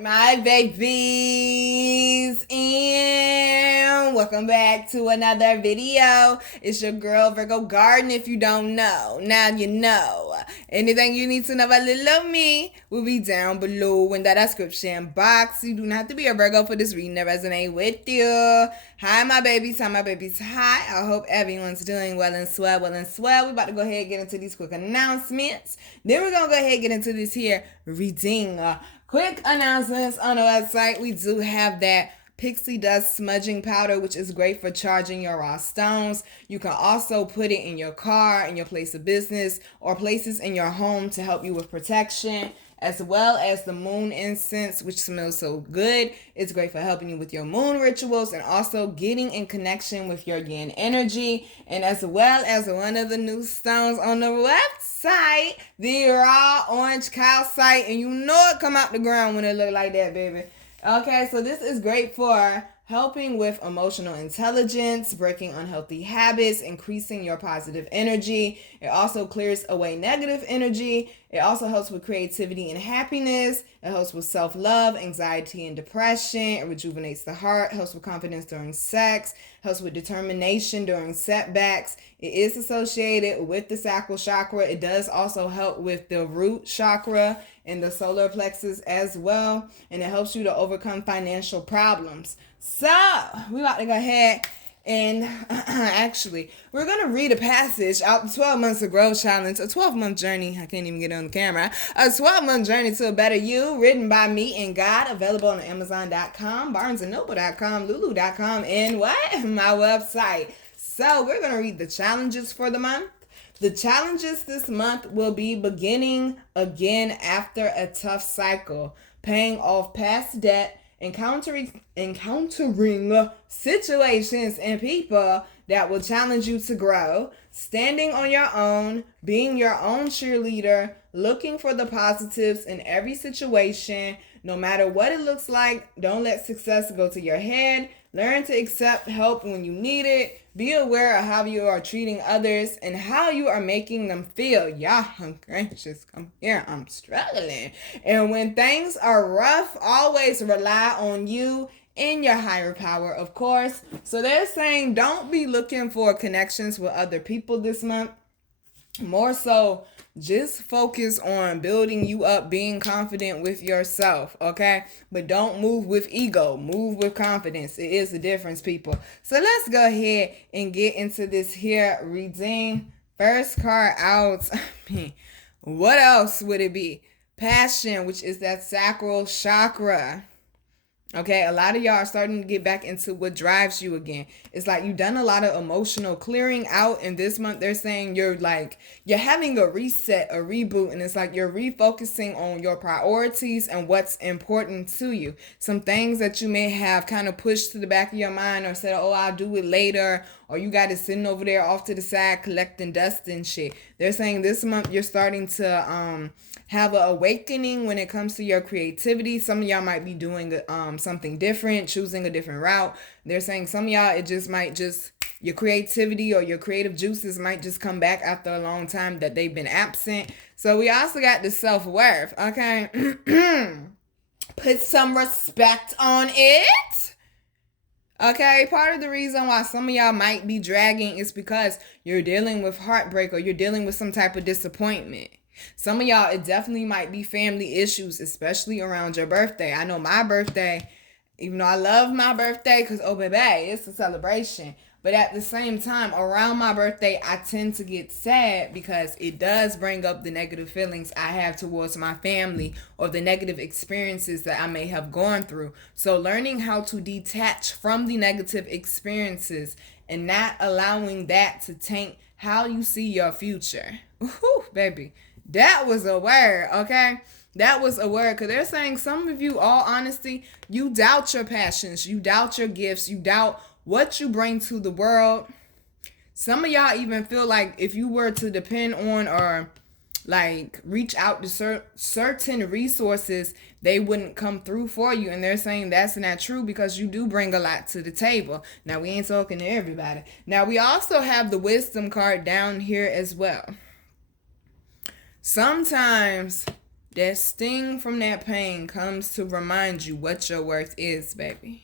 My babies, and welcome back to another video. It's your girl Virgo Garden. If you don't know, now you know. Anything you need to know about little me will be down below in the description box. You do not have to be a Virgo for this reading to resonate with you. Hi my babies, hi. I hope everyone's doing well and swell, We're about to go ahead and get into these quick announcements. Then we're gonna go ahead and get into this here reading. Quick announcements on the website. We do have that pixie dust smudging powder, which is great for charging your raw stones. You can also put it in your car, in your place of business, or places in your home to help you with protection, as well as the moon incense, which smells so good. It's great for helping you with your moon rituals and also getting in connection with your yin energy. And as well as one of the new stones on the website, the raw orange calcite, and you know it come out the ground when it look like that, baby. Okay, so this is great for helping with emotional intelligence, breaking unhealthy habits, increasing your positive energy. It also clears away negative energy. It also helps with creativity and happiness. It helps with self-love, anxiety, and depression. It rejuvenates the heart, helps with confidence during sex, helps with determination during setbacks. It is associated with the sacral chakra. It does also help with the root chakra and the solar plexus as well. And it helps you to overcome financial problems. So, we're about to go ahead and actually, we're going to read a passage out the 12 Months of Growth Challenge, a 12-month journey. I can't even get on the camera. A 12-month journey to a better you, written by me and God, available on Amazon.com, BarnesandNoble.com, Lulu.com, and what? My website. So, we're going to read the challenges for the month. The challenges this month will be beginning again after a tough cycle, paying off past debt, encountering situations and people that will challenge you to grow, standing on your own, being your own cheerleader, looking for the positives in every situation, no matter what it looks like. Don't let success go to your head. Learn to accept help when you need it. Be aware of how you are treating others and how you are making them feel. Yeah, I'm gracious. Come here. I'm struggling. And when things are rough, always rely on you and your higher power, of course. So they're saying don't be looking for connections with other people this month. More so, just focus on building you up, being confident with yourself, okay? But don't move with ego. Move with confidence. It is a difference, people. So let's go ahead and get into this here reading. First card out. What else would it be? Passion, which is that sacral chakra. Okay, a lot of y'all are starting to get back into what drives you again. It's like you've done a lot of emotional clearing out, and this month they're saying you're having a reset, a reboot, and it's like you're refocusing on your priorities and what's important to you. Some things that you may have kind of pushed to the back of your mind or said, oh, I'll do it later, or you got it sitting over there off to the side collecting dust and shit. They're saying this month you're starting to have an awakening when it comes to your creativity. Some of y'all might be doing something different, choosing a different route. They're saying some of y'all, your creativity or your creative juices might just come back after a long time that they've been absent. So we also got the self-worth, okay? Put some respect on it. Okay, part of the reason why some of y'all might be dragging is because you're dealing with heartbreak or you're dealing with some type of disappointment. Some of y'all, it definitely might be family issues, especially around your birthday. I know my birthday, even though I love my birthday because, oh, baby, it's a celebration. But at the same time, around my birthday, I tend to get sad because it does bring up the negative feelings I have towards my family or the negative experiences that I may have gone through. So learning how to detach from the negative experiences and not allowing that to taint how you see your future. Whew, baby. That was a word, okay? That was a word, because they're saying some of you, all honesty, you doubt your passions, you doubt your gifts, you doubt what you bring to the world. Some of y'all even feel like if you were to depend on or like reach out to certain resources, they wouldn't come through for you. And they're saying that's not true because you do bring a lot to the table. Now, we ain't talking to everybody. Now, we also have the wisdom card down here as well. Sometimes That sting from that pain comes to remind you what your worth is, baby.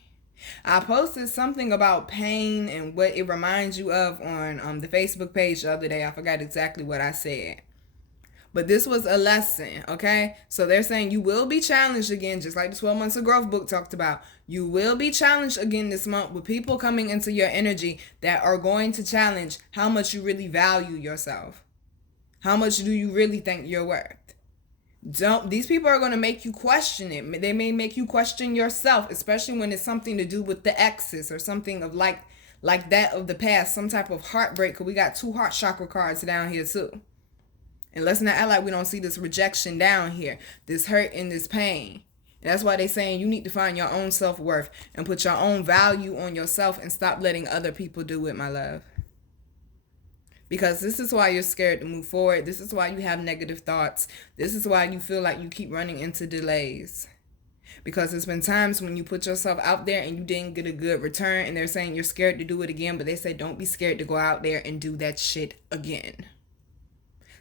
I posted something about pain and what it reminds you of on the Facebook page the other day. I forgot exactly what I said. But this was a lesson, okay? So they're saying you will be challenged again, just like the 12 Months of Growth book talked about. You will be challenged again this month with people coming into your energy that are going to challenge how much you really value yourself. How much do you really think you're worth? These people are going to make you question it. They may make you question yourself, especially when it's something to do with the exes or something of like that of the past, some type of heartbreak, because we got 2 heart chakra cards down here too. And let's not act like we don't see this rejection down here, this hurt and this pain. And that's why they're saying you need to find your own self-worth and put your own value on yourself and stop letting other people do it, my love. Because this is why you're scared to move forward. This is why you have negative thoughts. This is why you feel like you keep running into delays. Because there's been times when you put yourself out there and you didn't get a good return, and they're saying you're scared to do it again, but they say don't be scared to go out there and do that shit again.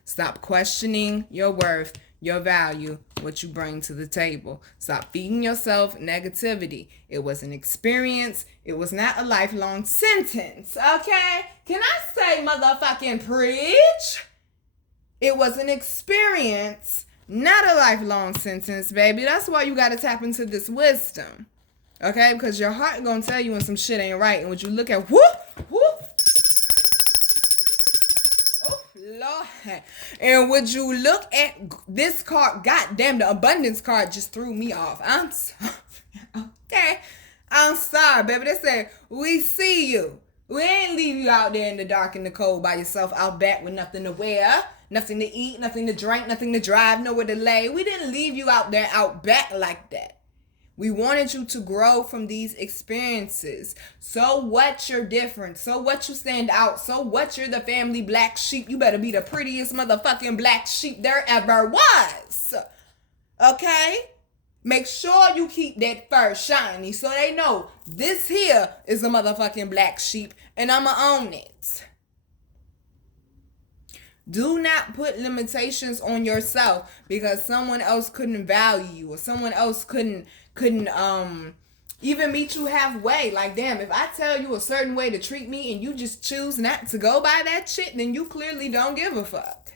Stop questioning your worth, your value, what you bring to the table. Stop feeding yourself negativity. It was an experience. It was not a lifelong sentence, okay? Can I say motherfucking preach? It was an experience, not a lifelong sentence, baby. That's why you got to tap into this wisdom, okay? Because your heart gonna tell you when some shit ain't right. And when you look at Lord. And would you look at this card? Goddamn, the abundance card just threw me off. I'm sorry. Okay. I'm sorry, baby. They said, we see you. We ain't leave you out there in the dark and the cold by yourself out back with nothing to wear, nothing to eat, nothing to drink, nothing to drive, nowhere to lay. We didn't leave you out there out back like that. We wanted you to grow from these experiences. So what, you're different. So what, you stand out. So what, you're the family black sheep. You better be the prettiest motherfucking black sheep there ever was. Okay? Make sure you keep that fur shiny so they know this here is a motherfucking black sheep and I'ma own it. Do not put limitations on yourself because someone else couldn't value you or someone else couldn't even meet you halfway. Like, damn, if I tell you a certain way to treat me and you just choose not to go by that shit, then you clearly don't give a fuck.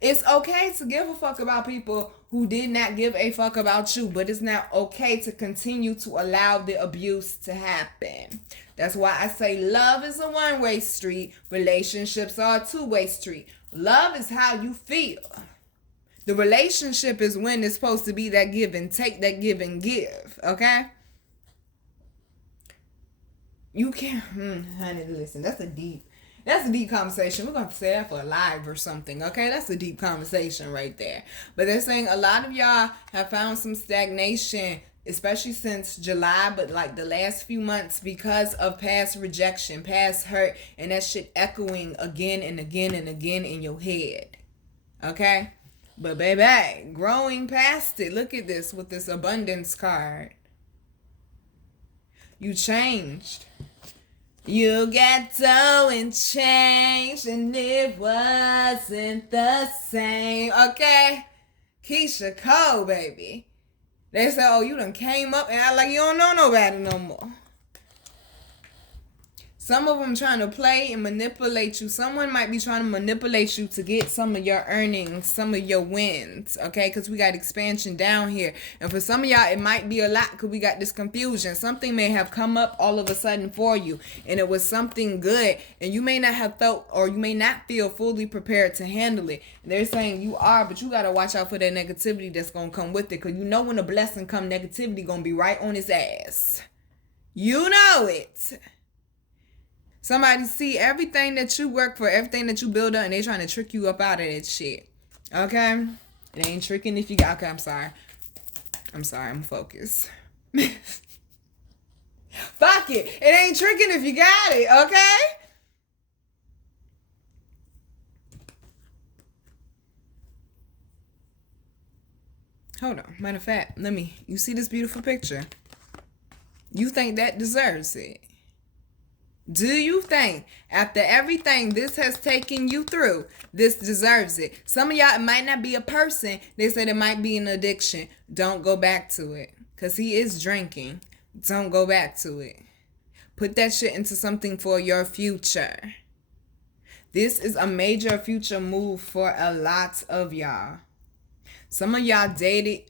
It's okay to give a fuck about people who did not give a fuck about you, but it's not okay to continue to allow the abuse to happen. That's why I say love is a one-way street. Relationships are a two-way street. Love is how you feel. The relationship is when it's supposed to be that give and take, that give and give, okay? You can't, honey, listen, that's a deep conversation. We're going to say that for a live or something, okay? That's a deep conversation right there. But they're saying a lot of y'all have found some stagnation, especially since July, but like the last few months because of past rejection, past hurt, and that shit echoing again and again and again in your head, okay? But baby, growing past it. Look at this with this abundance card. You changed. You got dough and changed and it wasn't the same. Okay? Keisha Cole, baby. They say, oh, you done came up and act like you don't know nobody no more. Some of them trying to play and manipulate you. Someone might be trying to manipulate you to get some of your earnings, some of your wins, okay? Because we got expansion down here. And for some of y'all, it might be a lot because we got this confusion. Something may have come up all of a sudden for you, and it was something good, and you may not have felt or you may not feel fully prepared to handle it. And they're saying you are, but you got to watch out for that negativity that's going to come with it because you know when a blessing come, negativity going to be right on his ass. You know it. Somebody see everything that you work for, everything that you build up, and they trying to trick you up out of that shit. Okay? It ain't tricking if you got... Okay, I'm sorry. I'm focused. Fuck it. It ain't tricking if you got it, okay? Hold on. Matter of fact, you see this beautiful picture? You think that deserves it. Do you think after everything this has taken you through, this deserves it? Some of y'all, it might not be a person. They said it might be an addiction. Don't go back to it. Because he is drinking. Don't go back to it. Put that shit into something for your future. This is a major future move for a lot of y'all. Some of y'all dated.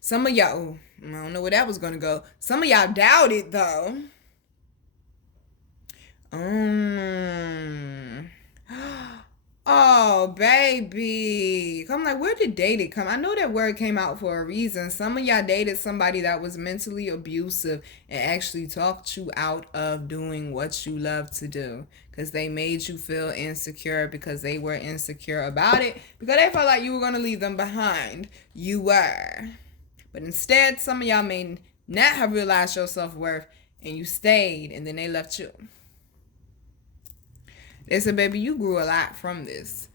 Some of y'all, I don't know where that was going to go. Some of y'all doubted, though. Oh, baby. I'm like, where did dated come? I know that word came out for a reason. Some of y'all dated somebody that was mentally abusive and actually talked you out of doing what you love to do. Because they made you feel insecure because they were insecure about it. Because they felt like you were going to leave them behind. You were. But instead, some of y'all may not have realized your self-worth and you stayed and then they left you. They said, baby, you grew a lot from this.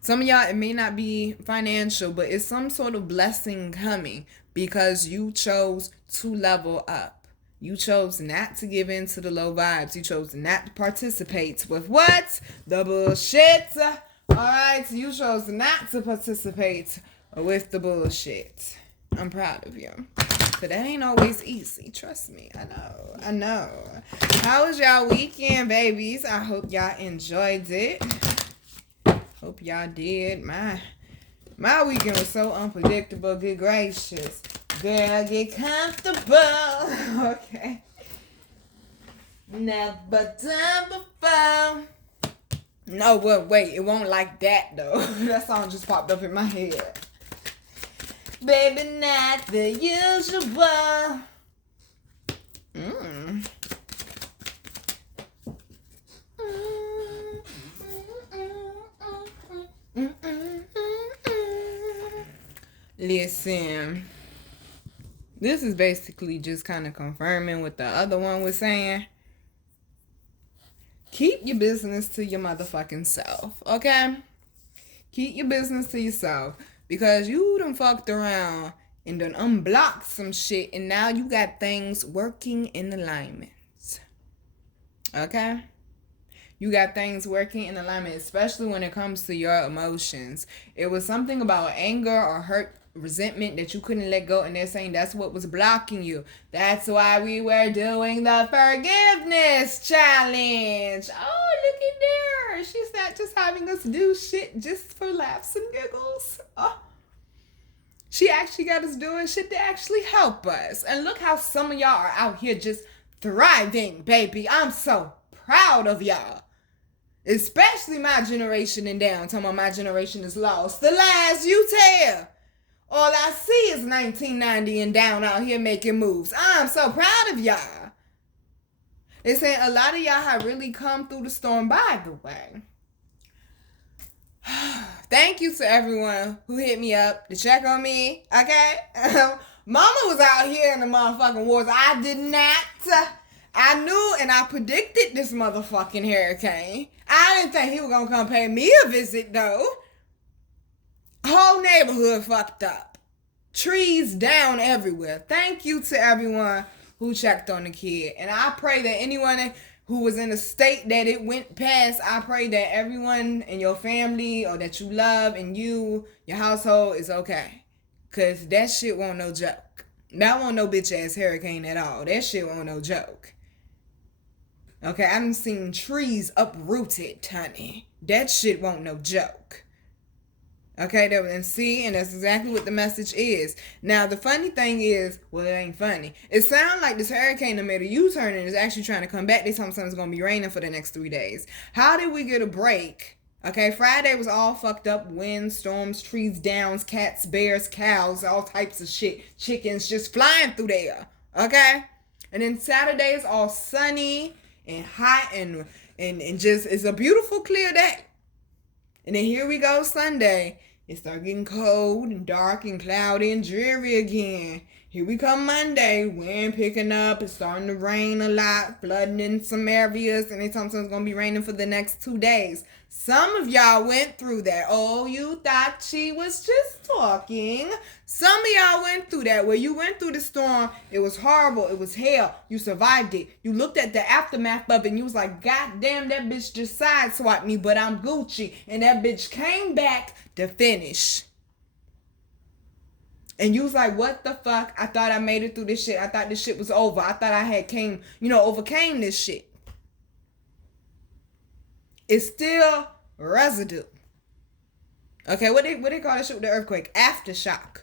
Some of y'all, it may not be financial, but it's some sort of blessing coming because you chose to level up. You chose not to give in to the low vibes. You chose not to participate with what? The bullshit. All right, so you chose not to participate with the bullshit. I'm proud of you. But that ain't always easy. Trust me. I know. How was y'all weekend, babies? I hope y'all enjoyed it. Hope y'all did. My weekend was so unpredictable. Good gracious. Girl, get comfortable. Okay. Never done before. No, but wait. It won't like that, though. That song just popped up in my head. Baby, not the usual. Listen, this is basically just kind of confirming what the other one was saying. Keep your business to your motherfucking self, okay? Keep your business to yourself. Because you done fucked around and done unblocked some shit and now you got things working in alignment. Okay? You got things working in alignment, especially when it comes to your emotions. It was something about anger or hurt, resentment that you couldn't let go, and they're saying that's what was blocking you. That's why we were doing the forgiveness challenge. Oh, look at there. She's not just having us do shit just for laughs and giggles. Oh. She actually got us doing shit to actually help us. And look how some of y'all are out here just thriving, baby. I'm so proud of y'all. Especially my generation and down. Talking about my generation is lost. The lies you tell. All I see is 1990 and down out here making moves. I'm so proud of y'all. They're saying a lot of y'all have really come through the storm, by the way. Thank you to everyone who hit me up to check on me, okay? Mama was out here in the motherfucking wars. I did not. I knew and I predicted this motherfucking hurricane. I didn't think he was going to come pay me a visit, though. Whole neighborhood fucked up. Trees down everywhere. Thank you to everyone who checked on the kid. And I pray that anyone who was in a state that it went past, I pray that everyone in your family or that you love and your household is okay. Because that shit won't no joke. That won't no bitch ass hurricane at all. That shit won't no joke. Okay, I done seen trees uprooted, honey. That shit won't no joke. Okay, and that's exactly what the message is. Now, the funny thing is, well, it ain't funny. It sounds like this hurricane that made a U-turn and is actually trying to come back. They told me it's going to be raining for the next 3 days. How did we get a break? Okay, Friday was all fucked up. Wind, storms, trees, downs, cats, bears, cows, all types of shit. Chickens just flying through there. Okay? And then Saturday is all sunny and hot and just, it's a beautiful, clear day. And then here we go Sunday. It started getting cold and dark and cloudy and dreary again. Here we come Monday. Wind picking up. It's starting to rain a lot. Flooding in some areas. And they told me it's going to be raining for the next 2 days. Some of y'all went through that. Oh, you thought she was just talking. Some of y'all went through that. Where you went through the storm. It was horrible. It was hell. You survived it. You looked at the aftermath of it and you was like, God damn, that bitch just sideswiped me, but I'm Gucci. And that bitch came back to finish. And you was like, what the fuck? I thought I made it through this shit. I thought this shit was over. I thought I had overcame this shit. It's still residue. Okay, what they call that shit with the earthquake? Aftershock.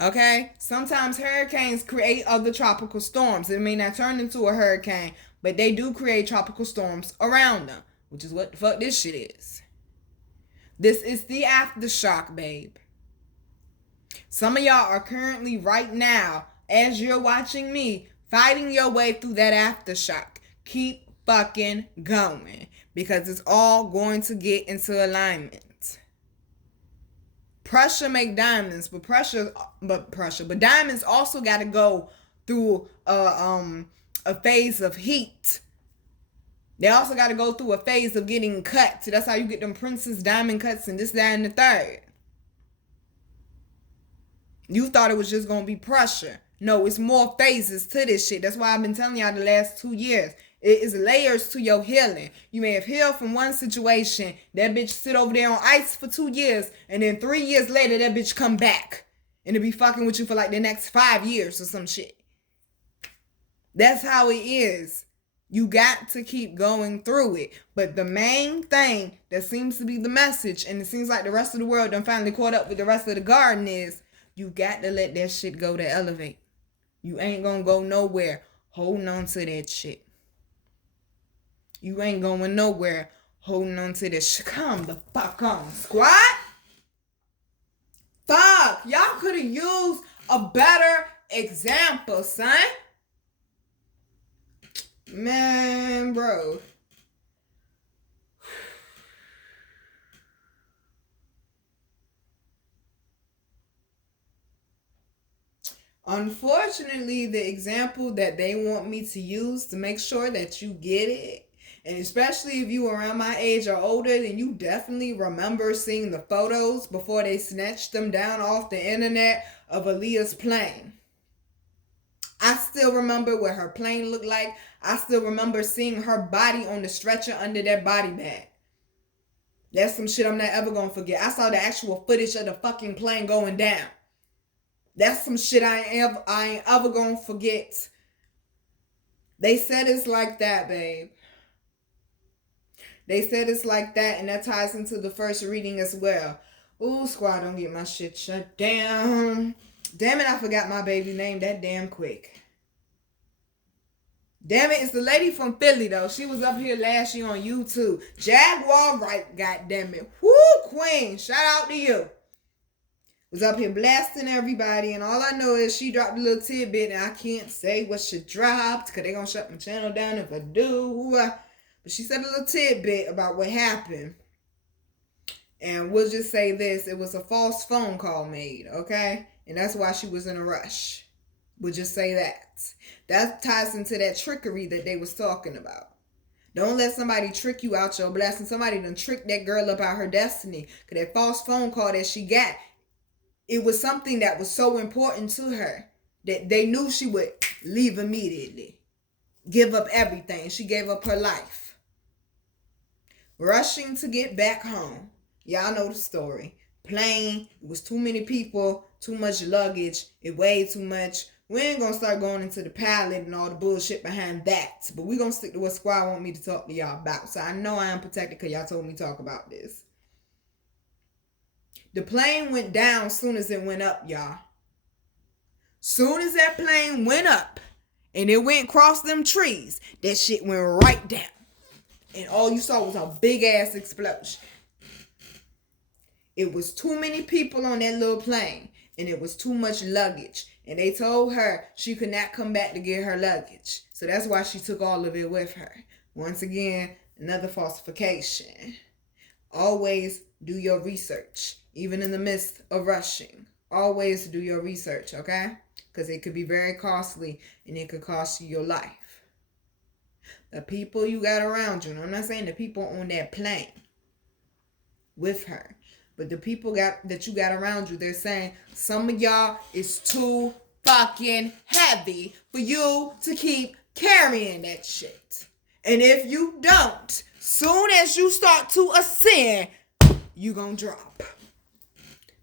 Okay? Sometimes hurricanes create other tropical storms. It may not turn into a hurricane, but they do create tropical storms around them, which is what the fuck this shit is. This is the aftershock, babe. Some of y'all are currently right now, as you're watching me, fighting your way through that aftershock. Keep fucking going, because it's all going to get into alignment. Pressure make diamonds, but diamonds also got to go through a phase of heat. They also got to go through a phase of getting cut. So that's how you get them princess diamond cuts and this, that, and the third. You thought it was just going to be pressure. No, it's more phases to this shit. That's why I've been telling y'all the last 2 years. It is layers to your healing. You may have healed from one situation. That bitch sit over there on ice for 2 years. And then 3 years later, that bitch come back. And it'll be fucking with you for like the next 5 years or some shit. That's how it is. You got to keep going through it. But the main thing that seems to be the message, and it seems like the rest of the world done finally caught up with the rest of the garden, is you got to let that shit go to elevate. You ain't gonna go nowhere holding on to that shit. You ain't going nowhere holding on to this shit. Come the fuck on, squad. Fuck. Y'all could have used a better example, son. Man, bro. Unfortunately, the example that they want me to use to make sure that you get it, and especially if you around my age or older, then you definitely remember seeing the photos before they snatched them down off the internet of Aaliyah's plane. I still remember what her plane looked like. I still remember seeing her body on the stretcher under that body bag. That's some shit I'm not ever gonna forget. I saw the actual footage of the fucking plane going down. That's some shit I ain't ever gonna forget. They said it's like that, babe. They said it's like that, and that ties into the first reading as well. Ooh, squad, don't get my shit shut down. Damn it, I forgot my baby name that damn quick. Damn it, it's the lady from Philly, though. She was up here last year on YouTube. Jaguar Right, goddamn it. Woo, queen. Shout out to you. Was up here blasting everybody, and all I know is she dropped a little tidbit, and I can't say what she dropped, because they're going to shut my channel down if I do. But she said a little tidbit about what happened. And we'll just say this. It was a false phone call made, okay? And that's why she was in a rush. We'll just say that. That ties into that trickery that they was talking about. Don't let somebody trick you out your blessing. Somebody done tricked that girl up out her destiny. Because that false phone call that she got, it was something that was so important to her that they knew she would leave immediately. Give up everything. She gave up her life. Rushing to get back home. Y'all know the story. Plane, it was too many people, too much luggage, it weighed too much. We ain't gonna start going into the pilot and all the bullshit behind that. But we gonna stick to what squad want me to talk to y'all about. So I know I am protected because y'all told me to talk about this. The plane went down soon as it went up, y'all. Soon as that plane went up and it went across them trees, that shit went right down. And all you saw was a big ass explosion. It was too many people on that little plane, and it was too much luggage. And they told her she could not come back to get her luggage. So that's why she took all of it with her. Once again, another falsification. Always do your research, even in the midst of rushing. Always do your research, okay? because it could be very costly and it could cost you your life. The people you got around you, and I'm not saying the people on that plane with her, but the people that you got around you, they're saying some of y'all is too fucking heavy for you to keep carrying that shit. And if you don't, soon as you start to ascend, you gonna drop.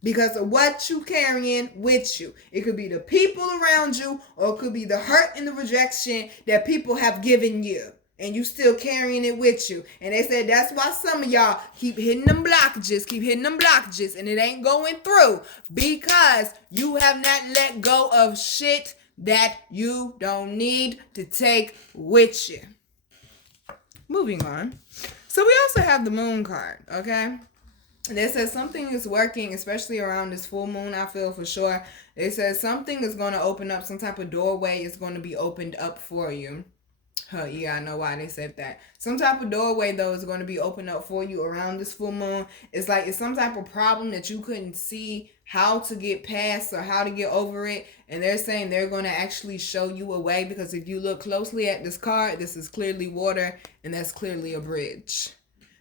Because of what you carrying with you. It could be the people around you, or it could be the hurt and the rejection that people have given you. And you still carrying it with you. And they said that's why some of y'all keep hitting them blockages, and it ain't going through. Because you have not let go of shit that you don't need to take with you. Moving on. So we also have the moon card, okay? And they said something is working, especially around this full moon, I feel for sure. They said something is going to open up, some type of doorway is going to be opened up for you. Yeah, I know why they said that. Some type of doorway, though, is going to be opened up for you around this full moon. It's like it's some type of problem that you couldn't see how to get past or how to get over it. And they're saying they're going to actually show you a way, because if you look closely at this card, this is clearly water, and that's clearly a bridge.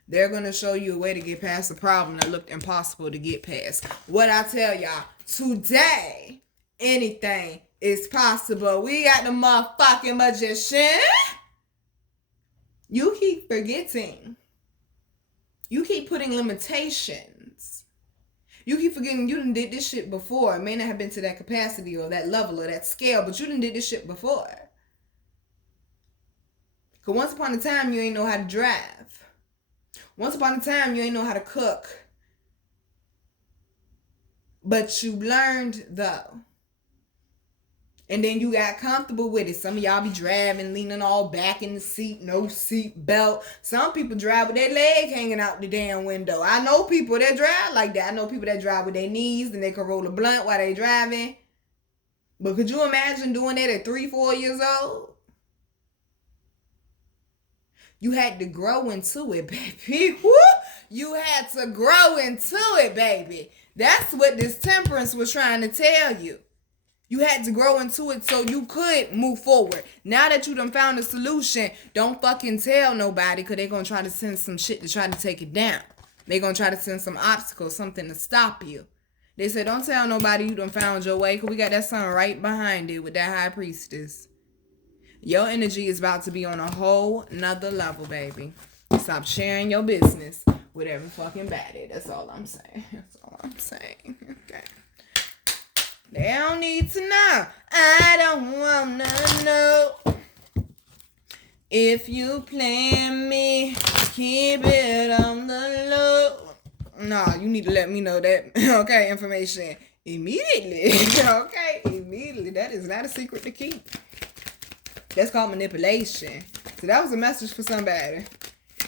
They're going to show you a way to get past a problem that looked impossible to get past. What I tell y'all, today, anything is possible. We got the motherfucking magician. You keep forgetting. You keep putting limitations. You keep forgetting you done did this shit before. It may not have been to that capacity or that level or that scale, but you done did this shit before. Because once upon a time, you ain't know how to drive. Once upon a time, you ain't know how to cook. But you learned, though. And then you got comfortable with it. Some of y'all be driving, leaning all back in the seat, no seat belt. Some people drive with their leg hanging out the damn window. I know people that drive like that. I know people that drive with their knees and they can roll a blunt while they driving. But could you imagine doing that at 3-4 years old? You had to grow into it, baby. Woo! You had to grow into it, baby. That's what this temperance was trying to tell you. You had to grow into it so you could move forward. Now that you done found a solution, don't fucking tell nobody, because they're going to try to send some shit to try to take it down. They're going to try to send some obstacles, something to stop you. They said, don't tell nobody you done found your way, because we got that sun right behind it with that high priestess. Your energy is about to be on a whole nother level, baby. Stop sharing your business with every fucking baddie. That's all I'm saying. That's all I'm saying. Okay. They don't need to know. I don't wanna know. If you plan me, keep it on the low. Nah, you need to let me know that, okay, information immediately. Okay, immediately. That is not a secret to keep. That's called manipulation. So that was a message for somebody.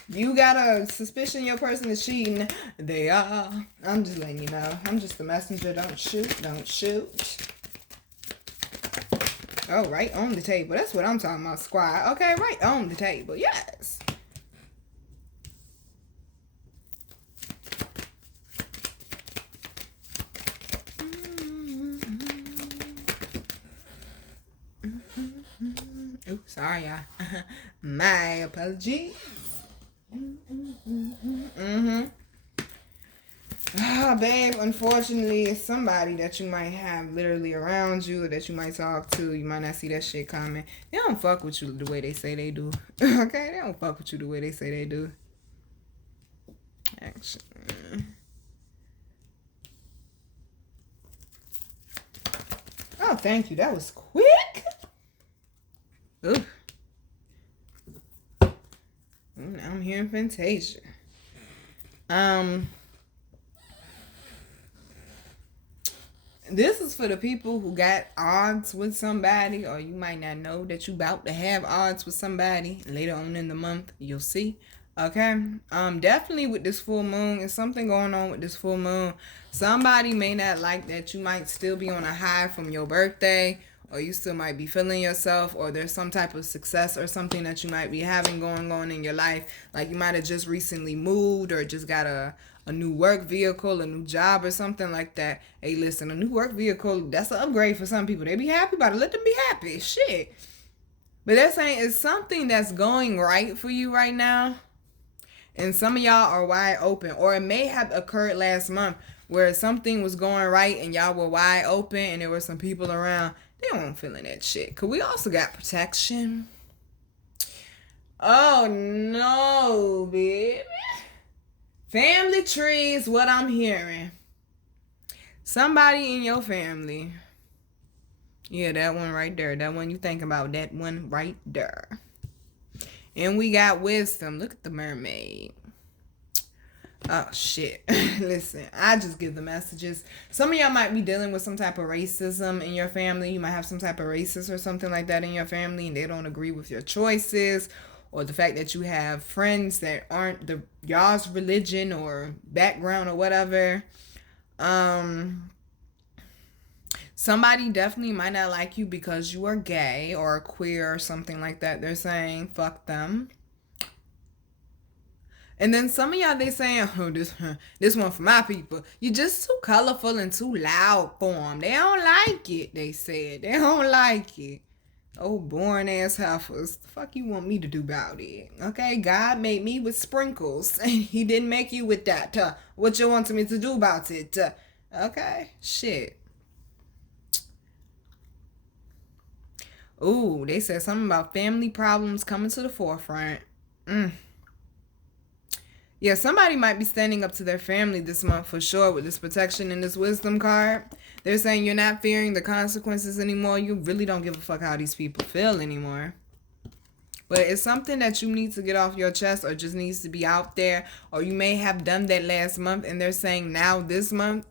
You got a suspicion your person is cheating. They are. I'm just letting you know. I'm just the messenger. Don't shoot. Don't shoot. Oh, right on the table. That's what I'm talking about, squad. Okay, right on the table. Yes. Oh, sorry, y'all. My apologies. Ah, babe, unfortunately, it's somebody that you might have literally around you, or that you might talk to. You might not see that shit coming. They don't fuck with you the way they say they do. Okay? They don't fuck with you the way they say they do. Actually. Oh, thank you. That was quick. Ooh. Now I'm hearing Fantasia. This is for the people who got odds with somebody, or you might not know that you about to have odds with somebody. Later on in the month, you'll see. Okay? Definitely with this full moon, there's something going on with this full moon. Somebody may not like that you might still be on a high from your birthday, or you still might be feeling yourself, or there's some type of success or something that you might be having going on in your life. Like you might have just recently moved or just got a new work vehicle, a new job or something like that. Hey, listen, a new work vehicle, that's an upgrade for some people. They be happy about it. Let them be happy. Shit. But they're saying it's something that's going right for you right now. And some of y'all are wide open. Or it may have occurred last month where something was going right and y'all were wide open and there were some people around. They weren't feeling that shit. Because we also got protection. Oh, no, baby. Family tree is what I'm hearing. Somebody in your family. Yeah, that one right there. That one you think about. That one right there. And we got wisdom. Look at the mermaid. Oh, shit. Listen, I just give the messages. Some of y'all might be dealing with some type of racism in your family. You might have some type of racist or something like that in your family, and they don't agree with your choices, or the fact that you have friends that aren't y'all's religion or background or whatever. Somebody definitely might not like you because you are gay or queer or something like that. They're saying, fuck them. And then some of y'all, they saying, oh, this one for my people. You're just too colorful and too loud for them. They don't like it, they said. They don't like it. Oh, boring ass heifers. The fuck you want me to do about it? Okay, God made me with sprinkles. And he didn't make you with that. What you want me to do about it? Okay, shit. Ooh, they said something about family problems coming to the forefront. Yeah, somebody might be standing up to their family this month for sure with this protection and this wisdom card. They're saying you're not fearing the consequences anymore. You really don't give a fuck how these people feel anymore. But it's something that you need to get off your chest or just needs to be out there. Or you may have done that last month and they're saying now this month,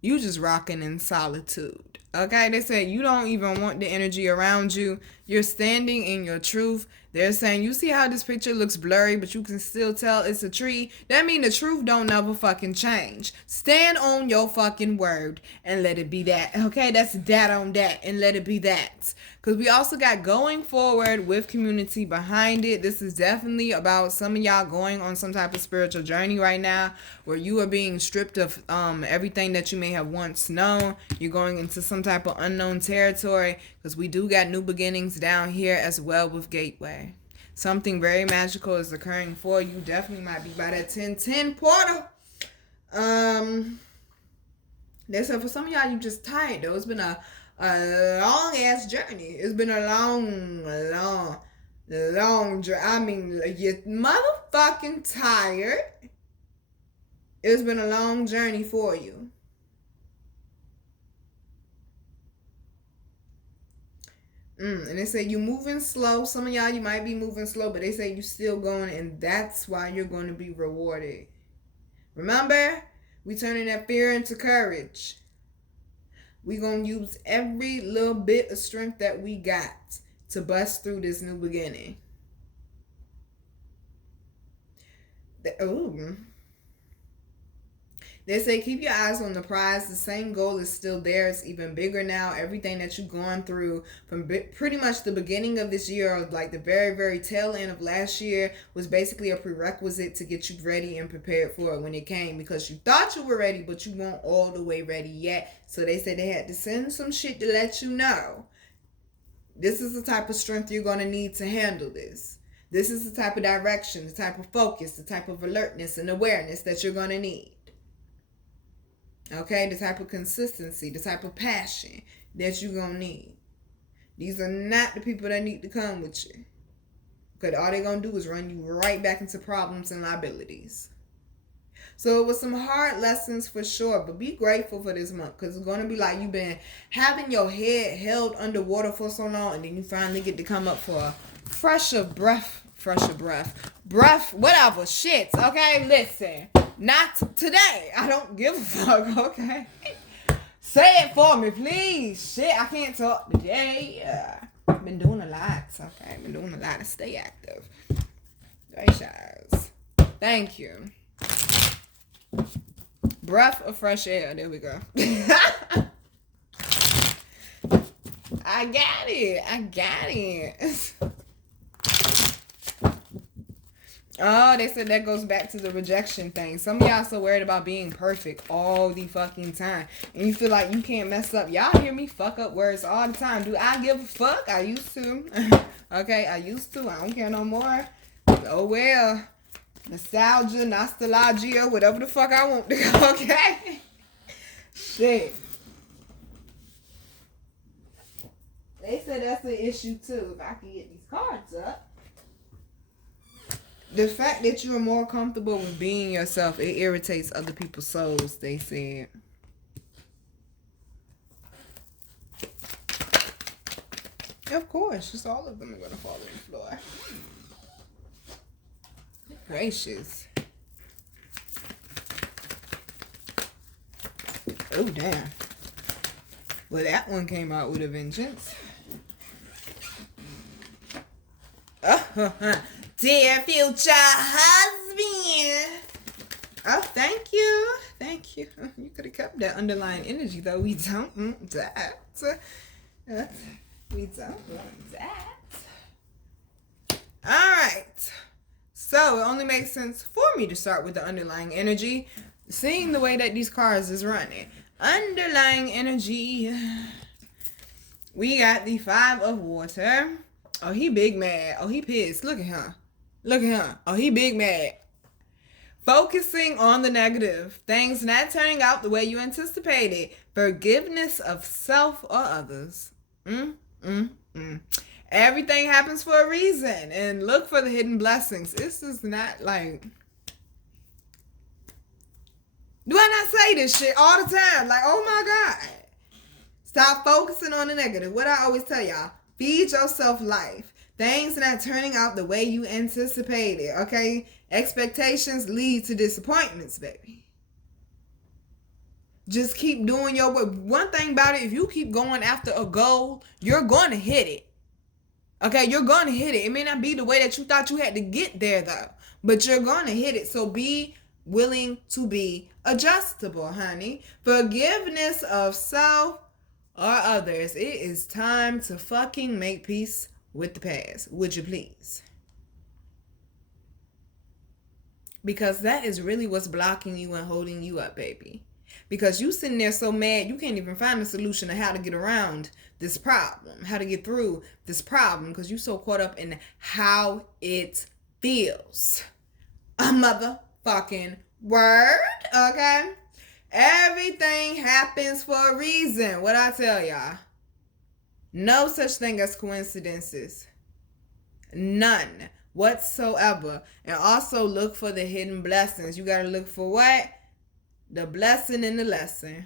you just rocking in solitude. Okay, they said you don't even want the energy around you. You're standing in your truth. They're saying, you see how this picture looks blurry, but you can still tell it's a tree? That means the truth don't never fucking change. Stand on your fucking word and let it be that. Okay, that's that on that and let it be that. Because we also got going forward with community behind it. This is definitely about some of y'all going on some type of spiritual journey right now where you are being stripped of everything that you may have once known. You're going into some type of unknown territory because we do got new beginnings down here as well with Gateway. Something very magical is occurring for you. Definitely might be by that 10-10 portal. They said for some of y'all, you just tired though. It's been a long ass journey. It's been a long journey. I mean, you're motherfucking tired. It's been a long journey for you. And they say you're moving slow. Some of y'all, you might be moving slow, but they say you're still going, and that's why you're going to be rewarded. Remember, we turning that fear into courage. We're going to use every little bit of strength that we got to bust through this new beginning. They say keep your eyes on the prize. The same goal is still there. It's even bigger now. Everything that you've gone through from pretty much the beginning of this year, or like the very, very tail end of last year, was basically a prerequisite to get you ready and prepared for it when it came, because you thought you were ready, but you weren't all the way ready yet. So they said they had to send some shit to let you know. This is the type of strength you're going to need to handle this. This is the type of direction, the type of focus, the type of alertness and awareness that you're going to need. Okay, the type of consistency, the type of passion that you're going to need. These are not the people that need to come with you. Because all they're going to do is run you right back into problems and liabilities. So it was some hard lessons for sure, but be grateful for this month, because it's going to be like you've been having your head held underwater for so long, and then you finally get to come up for a fresher breath, whatever, shits, okay? Listen, not today. I don't give a fuck, okay? Say it for me, please. Shit, I can't talk today. I've been doing a lot, okay? I've been doing a lot to stay active. Gracious. Thank you. Breath of fresh air. There we go. I I got it. Oh, they said that goes back to the rejection thing. Some of y'all so worried about being perfect all the fucking time. And you feel like you can't mess up. Y'all hear me fuck up words all the time. Do I give a fuck? I used to. Okay, I used to. I don't care no more. Oh well. Nostalgia, whatever the fuck I want to go, okay? Shit. They said that's an issue too. If I can get these cards up. The fact that you are more comfortable with being yourself, it irritates other people's souls, they said. Of course, just all of them are going to fall on the floor. Gracious. Oh, damn. Well, that one came out with a vengeance. Oh, dear future husband. Oh, thank you. Thank you. You could have kept that underlying energy, though. We don't want that. We don't want that. All right. So, it only makes sense for me to start with the underlying energy. Seeing the way that these cards is running. Underlying energy. We got the 5 of Water. Oh, he big mad. Oh, he pissed. Look at him. Look at him. Oh, he big mad. Focusing on the negative. Things not turning out the way you anticipated. Forgiveness of self or others. Everything happens for a reason. And look for the hidden blessings. This is not like... Do I not say this shit all the time? Like, oh my God. Stop focusing on the negative. What I always tell y'all. Feed yourself life. Things not turning out the way you anticipated, okay? Expectations lead to disappointments, baby. Just keep doing your work. One thing about it, if you keep going after a goal, you're going to hit it. Okay, you're going to hit it. It may not be the way that you thought you had to get there, though. But you're going to hit it. So be willing to be adjustable, honey. Forgiveness of self or others. It is time to fucking make peace with the past. Would you please? Because that is really what's blocking you and holding you up, baby. Because you sitting there so mad, you can't even find a solution to how to get around this problem, how to get through this problem, because you so caught up in how it feels. A motherfucking word, okay? Everything happens for a reason. What I tell y'all? No such thing as coincidences. None whatsoever. And also look for the hidden blessings. You got to look for what? The blessing in the lesson.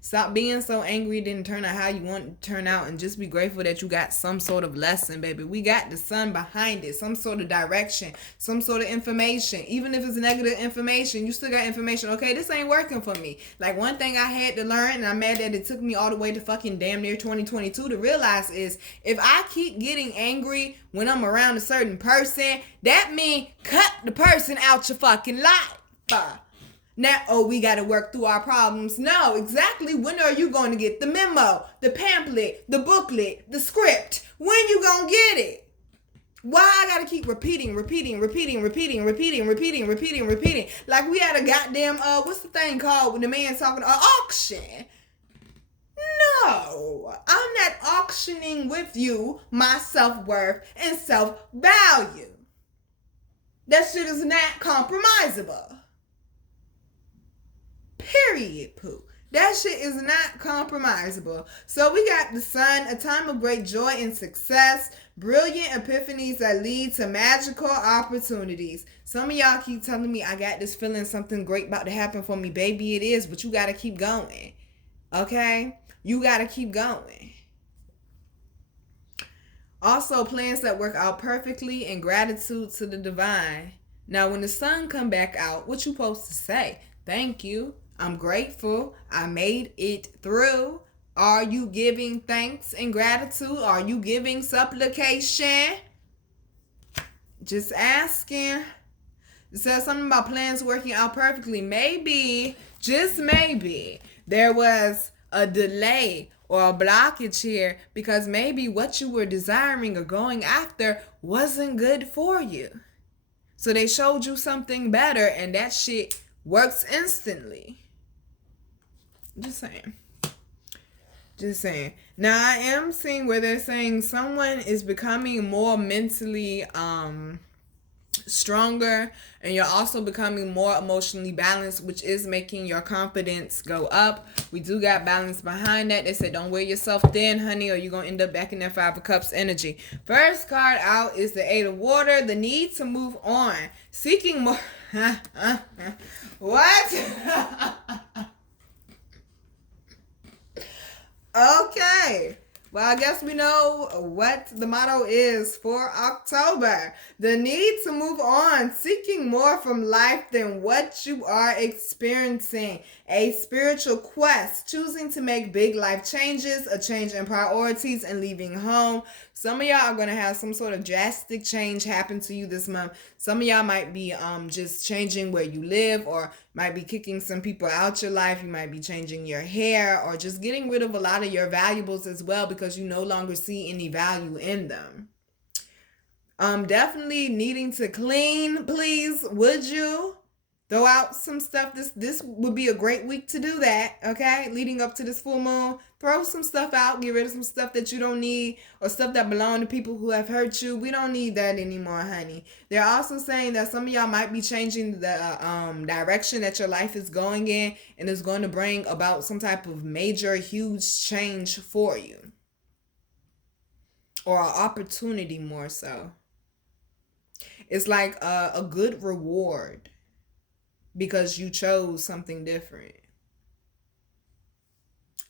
Stop being so angry it didn't turn out how you want it to turn out, and just be grateful that you got some sort of lesson, baby. We got the sun behind it, some sort of direction, some sort of information. Even if it's negative information, you still got information. Okay, this ain't working for me. Like, one thing I had to learn, and I'm mad that it took me all the way to fucking damn near 2022 to realize, is if I keep getting angry when I'm around a certain person, that means cut the person out your fucking life. Now, oh, we got to work through our problems. No, exactly. When are you going to get the memo, the pamphlet, the booklet, the script? When you going to get it? Why I got to keep repeating? Like we had a goddamn, what's the thing called when the man talking, auction? No, I'm not auctioning with you my self-worth and self-value. That shit is not compromisable. Period, poo. That shit is not compromisable. So we got the sun, a time of great joy and success, brilliant epiphanies that lead to magical opportunities. Some of y'all keep telling me I got this feeling something great about to happen for me. Baby, it is, but you got to keep going. Okay? You got to keep going. Also, plans that work out perfectly and gratitude to the divine. Now, when the sun come back out, what you supposed to say? Thank you. I'm grateful. I made it through. Are you giving thanks and gratitude? Are you giving supplication? Just asking. It says something about plans working out perfectly. Maybe, just maybe, there was a delay or a blockage here because maybe what you were desiring or going after wasn't good for you. So they showed you something better and that shit works instantly. Just saying. Just saying. Now I am seeing where they're saying someone is becoming more mentally stronger, and you're also becoming more emotionally balanced, which is making your confidence go up. We do got balance behind that. They said don't wear yourself thin, honey, or you're gonna end up back in that Five of Cups energy. First card out is the Eight of Water, the need to move on, seeking more. What? Okay. Well, I guess we know what the motto is for October. The need to move on, seeking more from life than what you are experiencing. A spiritual quest, choosing to make big life changes, a change in priorities, and leaving home. Some of y'all are going to have some sort of drastic change happen to you this month. Some of y'all might be just changing where you live, or might be kicking some people out your life. You might be changing your hair, or just getting rid of a lot of your valuables as well because you no longer see any value in them. Definitely needing to clean, please. Would you throw out some stuff? This would be a great week to do that, okay? Leading up to this full moon, throw some stuff out. Get rid of some stuff that you don't need or stuff that belong to people who have hurt you. We don't need that anymore, honey. They're also saying that some of y'all might be changing the direction that your life is going in, and it's going to bring about some type of major, huge change for you. Or an opportunity more so. It's like a good reward because you chose something different.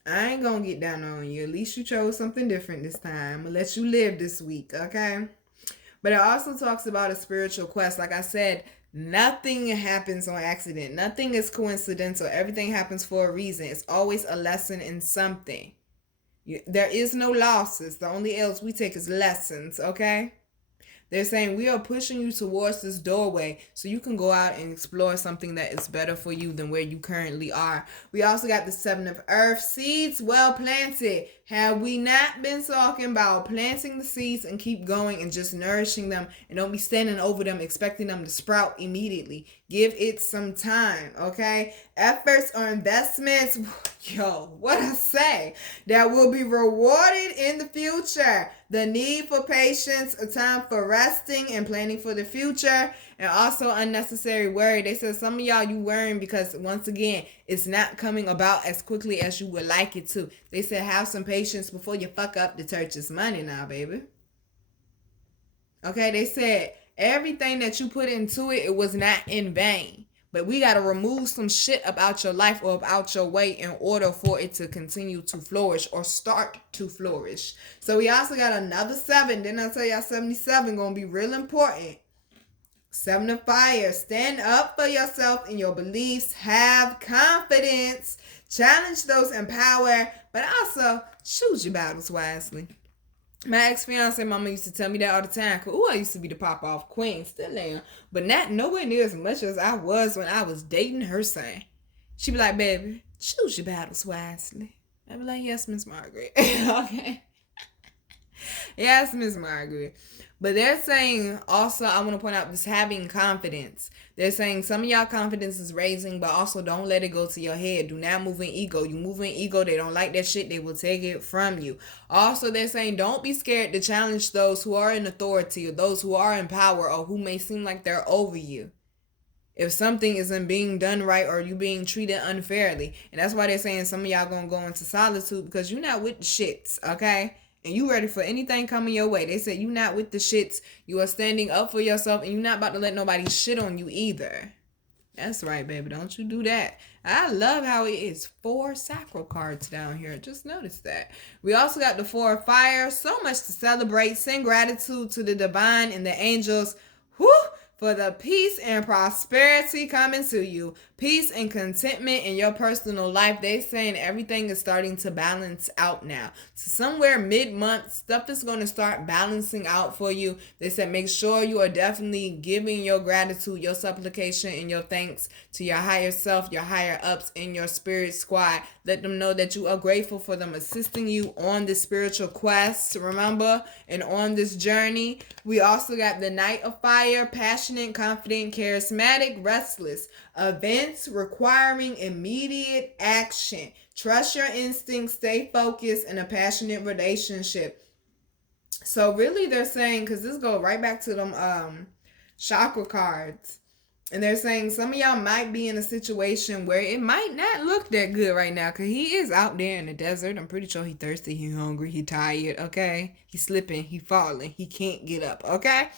I ain't gonna get down on you. At least you chose something different this time. I'm gonna let you live this week, okay? But it also talks about a spiritual quest. Like I said, nothing happens on accident. Nothing is coincidental. Everything happens for a reason. It's always a lesson in something. There is no losses. The only L's we take is lessons, okay? They're saying we are pushing you towards this doorway so you can go out and explore something that is better for you than where you currently are. We also got the Seven of Earth, seeds well planted. Have we not been talking about planting the seeds and keep going and just nourishing them, and don't be standing over them expecting them to sprout immediately? Give it some time, okay? Efforts or investments, yo, what I say, that will be rewarded in the future. The need for patience, a time for resting and planning for the future, and also unnecessary worry. They said some of y'all, you worrying because, once again, it's not coming about as quickly as you would like it to. They said have some patience before you fuck up the church's money now, baby. Okay, they said everything that you put into it, it was not in vain. But we got to remove some shit about your life or about your way in order for it to continue to flourish or start to flourish. So we also got another 7. Didn't I tell y'all 77 going to be real important? 7 of Fire. Stand up for yourself and your beliefs. Have confidence. Challenge those in power. But also choose your battles wisely. My ex-fiance mama used to tell me that all the time. I used to be the pop-off queen. Still am. But not nowhere near as much as I was when I was dating her son. She'd be like, baby, choose your battles wisely. I'd be like, yes, Miss Margaret. Okay. Yes, Miss Margaret. But they're saying also, I want to point out this having confidence. They're saying some of y'all confidence is raising, but also don't let it go to your head. Do not move in ego. You move in ego, they don't like that shit. They will take it from you. Also, they're saying don't be scared to challenge those who are in authority or those who are in power or who may seem like they're over you. If something isn't being done right or you being treated unfairly. And that's why they're saying some of y'all gonna go into solitude because you're not with the shits, okay? And you ready for anything coming your way. They said you not with the shits. You are standing up for yourself and you're not about to let nobody shit on you either. That's right, baby. Don't you do that. I love how it is 4 sacral cards down here. Just notice that. We also got the 4 of Fire. So much to celebrate. Send gratitude to the divine and the angels. Whew, for the peace and prosperity coming to you. Peace and contentment in your personal life. They saying everything is starting to balance out now. So somewhere mid-month, stuff is going to start balancing out for you. They said make sure you are definitely giving your gratitude, your supplication, and your thanks to your higher self, your higher ups, and your spirit squad. Let them know that you are grateful for them assisting you on this spiritual quest, remember, and on this journey. We also got the Knight of Fire, passionate, confident, charismatic, restless. Events requiring immediate action. Trust your instincts, stay focused in a passionate relationship. So really they're saying, because this goes right back to them chakra cards. And they're saying some of y'all might be in a situation where it might not look that good right now. Because he is out there in the desert. I'm pretty sure he thirsty, he hungry, he tired, okay? He's slipping, he falling, he can't get up, okay?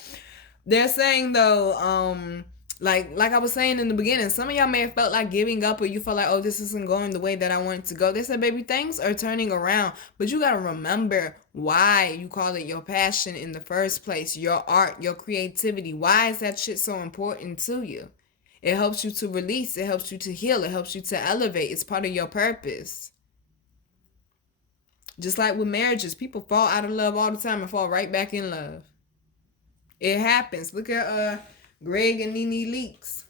They're saying though, like I was saying in the beginning, some of y'all may have felt like giving up, or you felt like, oh, this isn't going the way that I want it to go. They said, baby, things are turning around, but you got to remember why you call it your passion in the first place, your art, your creativity. Why is that shit so important to you? It helps you to release, it helps you to heal, it helps you to elevate. It's part of your purpose. Just like with marriages, people fall out of love all the time and fall right back in love. It happens. Look at Greg and Nene Leakes.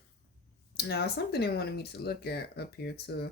Now, something they wanted me to look at up here too.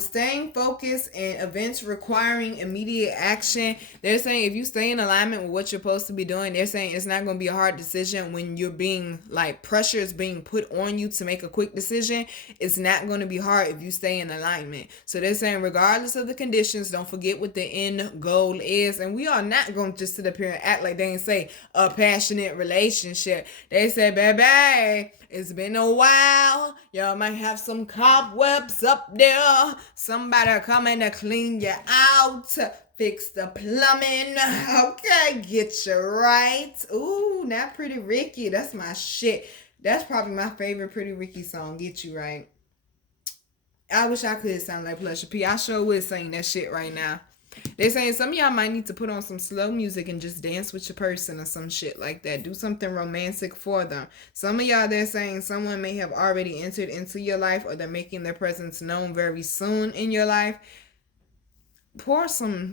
Staying focused and events requiring immediate action. They're saying if you stay in alignment with what you're supposed to be doing, they're saying it's not going to be a hard decision when you're being, like, pressure is being put on you to make a quick decision. It's not going to be hard if you stay in alignment. So they're saying regardless of the conditions, don't forget what the end goal is. And we are not going to just sit up here and act like they ain't say a passionate relationship. They say, baby, it's been a while. Y'all might have some cobwebs up there. Somebody coming to clean you out. Fix the plumbing. Okay, get you right. Ooh, not Pretty Ricky. That's my shit. That's probably my favorite Pretty Ricky song, Get You Right. I wish I could sound like Pleasure P. I sure would sing that shit right now. They're saying some of y'all might need to put on some slow music and just dance with your person or some shit like that. Do something romantic for them. Some of y'all, they're saying someone may have already entered into your life, or they're making their presence known very soon in your life. Pour some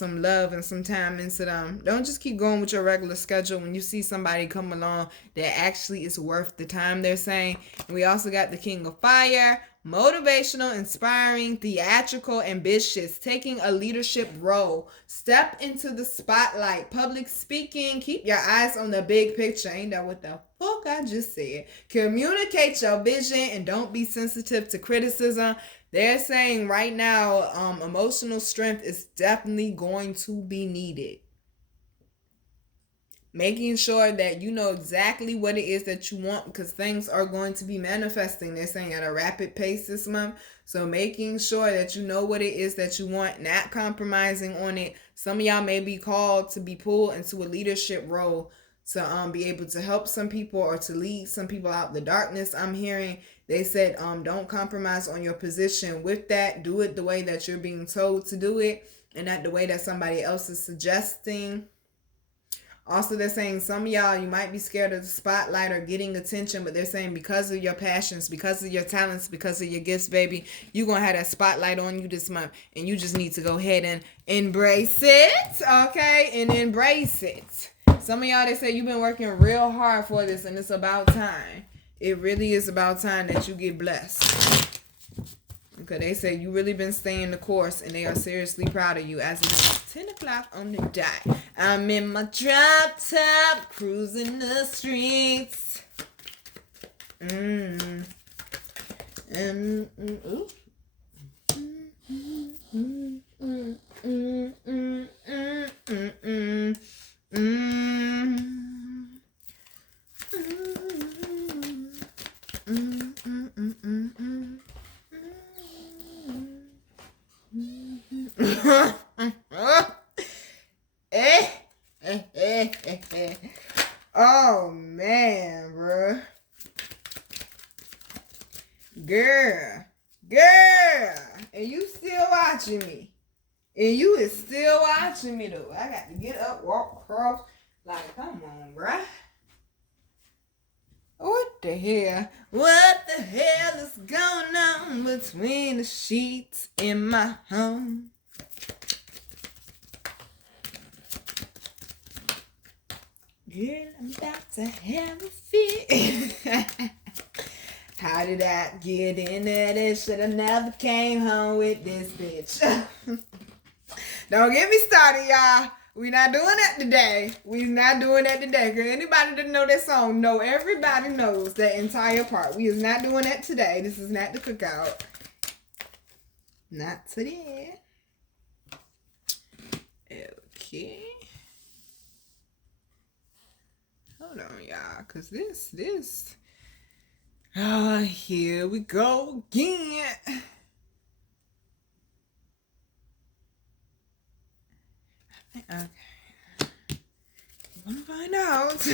love and some time into them. Don't just keep going with your regular schedule when you see somebody come along that actually is worth the time, they're saying. And we also got the King of Fire. Motivational, inspiring, theatrical, ambitious, taking a leadership role. Step into the spotlight. Public speaking. Keep your eyes on the big picture. Ain't that what the fuck I just said? Communicate your vision and don't be sensitive to criticism. They're saying right now, emotional strength is definitely going to be needed. Making sure that you know exactly what it is that you want, because things are going to be manifesting, they're saying, at a rapid pace this month. So making sure that you know what it is that you want, not compromising on it. Some of y'all may be called to be pulled into a leadership role to be able to help some people or to lead some people out the darkness. I'm hearing they said don't compromise on your position with that. Do it the way that you're being told to do it and not the way that somebody else is suggesting. Also, they're saying some of y'all, you might be scared of the spotlight or getting attention, but they're saying because of your passions, because of your talents, because of your gifts, baby, you're going to have that spotlight on you this month, and you just need to go ahead and embrace it, okay? And embrace it. Some of y'all, they say you've been working real hard for this, and it's about time. It really is about time that you get blessed. Okay, they say you really been staying the course, and they are seriously proud of you. As it's 10 o'clock on the dot, I'm in my drop top, cruising the streets. Ooh. Oh man, bro. Girl, and you still watching me. And you is still watching me though. I got to get up, walk across. Like, come on, bruh. What the hell? What the hell is going on between the sheets in my home? Girl, I'm about to have a fit. How did I get in there? This should have never came home with this bitch. Don't get me started, y'all. We not doing that today. We not doing that today. Cause anybody that know that song, know everybody knows that entire part. We is not doing that today. This is not the cookout. Not today. Okay. Hold on, y'all. Cause this. Oh, here we go again. Okay. You wanna find out?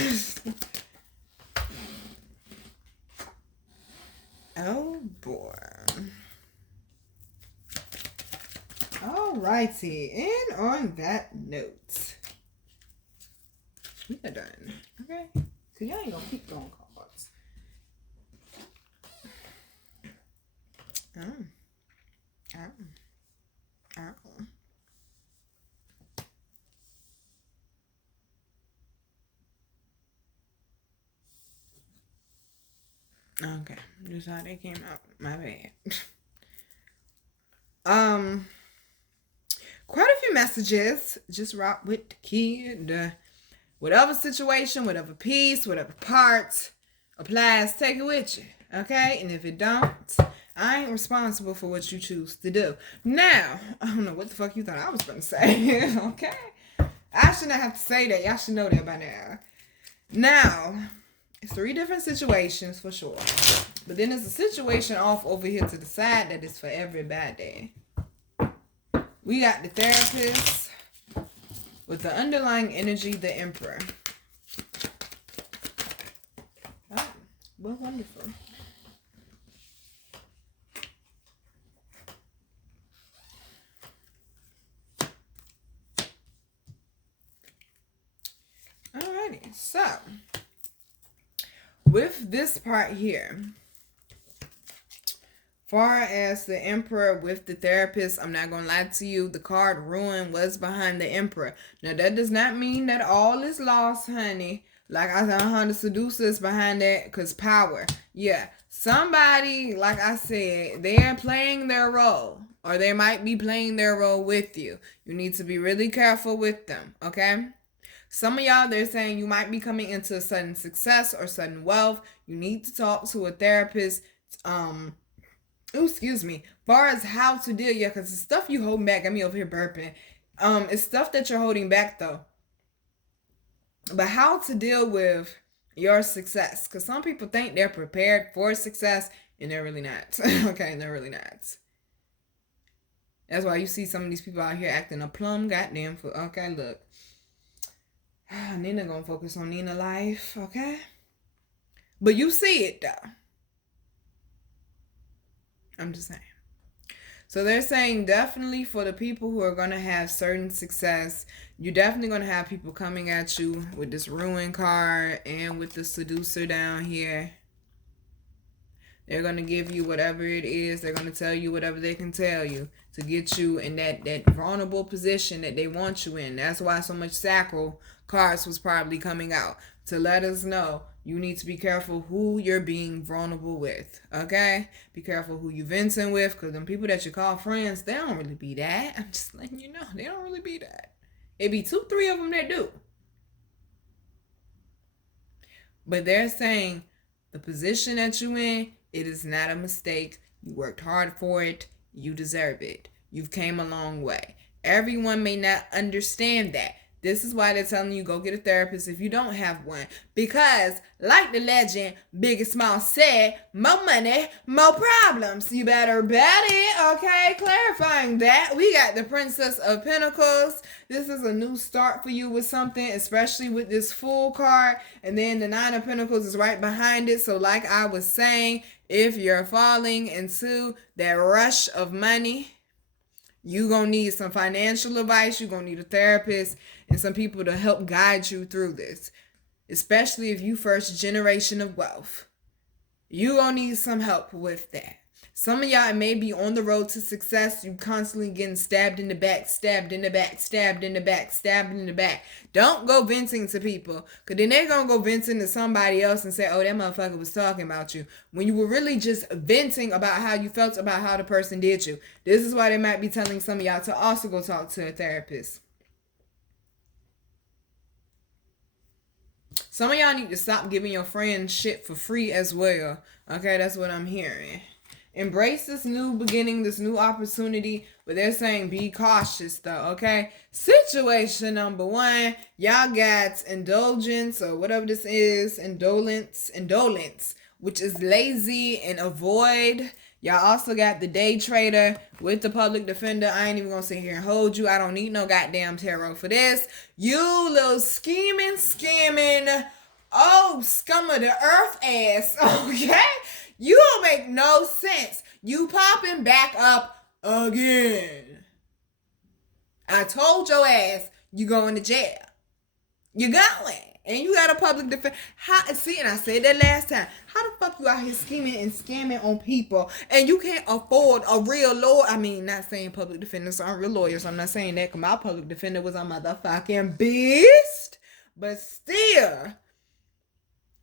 Oh boy. Alrighty, and on that note, we are done. Okay? So y'all ain't gonna keep going cards. Okay, just how they came out. My bad. Quite a few messages. Just rock with the kid. Whatever situation, whatever piece, whatever part applies, take it with you. Okay? And if it don't, I ain't responsible for what you choose to do. Now, I don't know what the fuck you thought I was going to say. Okay? I should not have to say that. Y'all should know that by now. Now, it's 3 different situations for sure. But then there's a situation off over here to the side that is for everybody. We got the therapist with the underlying energy, the Emperor. Oh, well, wonderful. Alrighty, so with this part here, far as the Emperor with the therapist, I'm not gonna lie to you, the card Ruin was behind the Emperor. Now that does not mean that all is lost, honey. Like I said, the seducer is behind that because power. Yeah, somebody, like I said, they're playing their role, or they might be playing their role with you. You need to be really careful with them, okay? Some of y'all, they're saying you might be coming into a sudden success or sudden wealth. You need to talk to a therapist. Far as how to deal, yeah, because the stuff you hold back, got me over here burping. It's stuff that you're holding back though. But how to deal with your success, because some people think they're prepared for success and they're really not. Okay, and they're really not. That's why you see some of these people out here acting a plum goddamn fool. Okay, look. Nina gonna focus on Nina life, okay? But you see it though. I'm just saying. So they're saying definitely for the people who are going to have certain success, you're definitely going to have people coming at you with this Ruin card and with the seducer down here. They're going to give you whatever it is. They're going to tell you whatever they can tell you to get you in that vulnerable position that they want you in. That's why so much sacral cards was probably coming out, to let us know you need to be careful who you're being vulnerable with, okay? Be careful who you venting with, because them people that you call friends, they don't really be that. I'm just letting you know, they don't really be that. It be 2, 3 of them that do. But they're saying the position that you in, it is not a mistake. You worked hard for it. You deserve it. You've came a long way. Everyone may not understand that. This is why they're telling you go get a therapist if you don't have one. Because, like the legend Big and Small said, more money, more problems. You better bet it, okay? Clarifying that, we got the Princess of Pentacles. This is a new start for you with something, especially with this Fool card. And then the Nine of Pentacles is right behind it. So like I was saying, if you're falling into that rush of money, you're going to need some financial advice. You're going to need a therapist and some people to help guide you through this. especially if you first generation of wealth. You gonna need some help with that. Some of y'all may be on the road to success. You constantly getting stabbed in the back, stabbed in the back, stabbed in the back, stabbed in the back. Don't go venting to people, because then they're going to go venting to somebody else and say, oh, that motherfucker was talking about you, when you were really just venting about how you felt about how the person did you. This is why they might be telling some of y'all to also go talk to a therapist. Some of y'all need to stop giving your friends shit for free as well. Okay, that's what I'm hearing. Embrace this new beginning, this new opportunity, but they're saying be cautious though, okay? Situation number 1, y'all got indulgence or whatever this is, indolence, which is lazy and avoid. Y'all also got the day trader with the public defender. I ain't even gonna sit here and hold you. I don't need no goddamn tarot for this. You little scheming, oh, scum of the earth ass, okay? You don't make no sense. You popping back up again. I told your ass you going to jail. You going. And you got a public defense. See, and I said that last time. How the fuck you out here scheming and scamming on people and you can't afford a real lawyer? I mean, not saying public defenders aren't real lawyers. I'm not saying that because my public defender was a motherfucking beast. But still,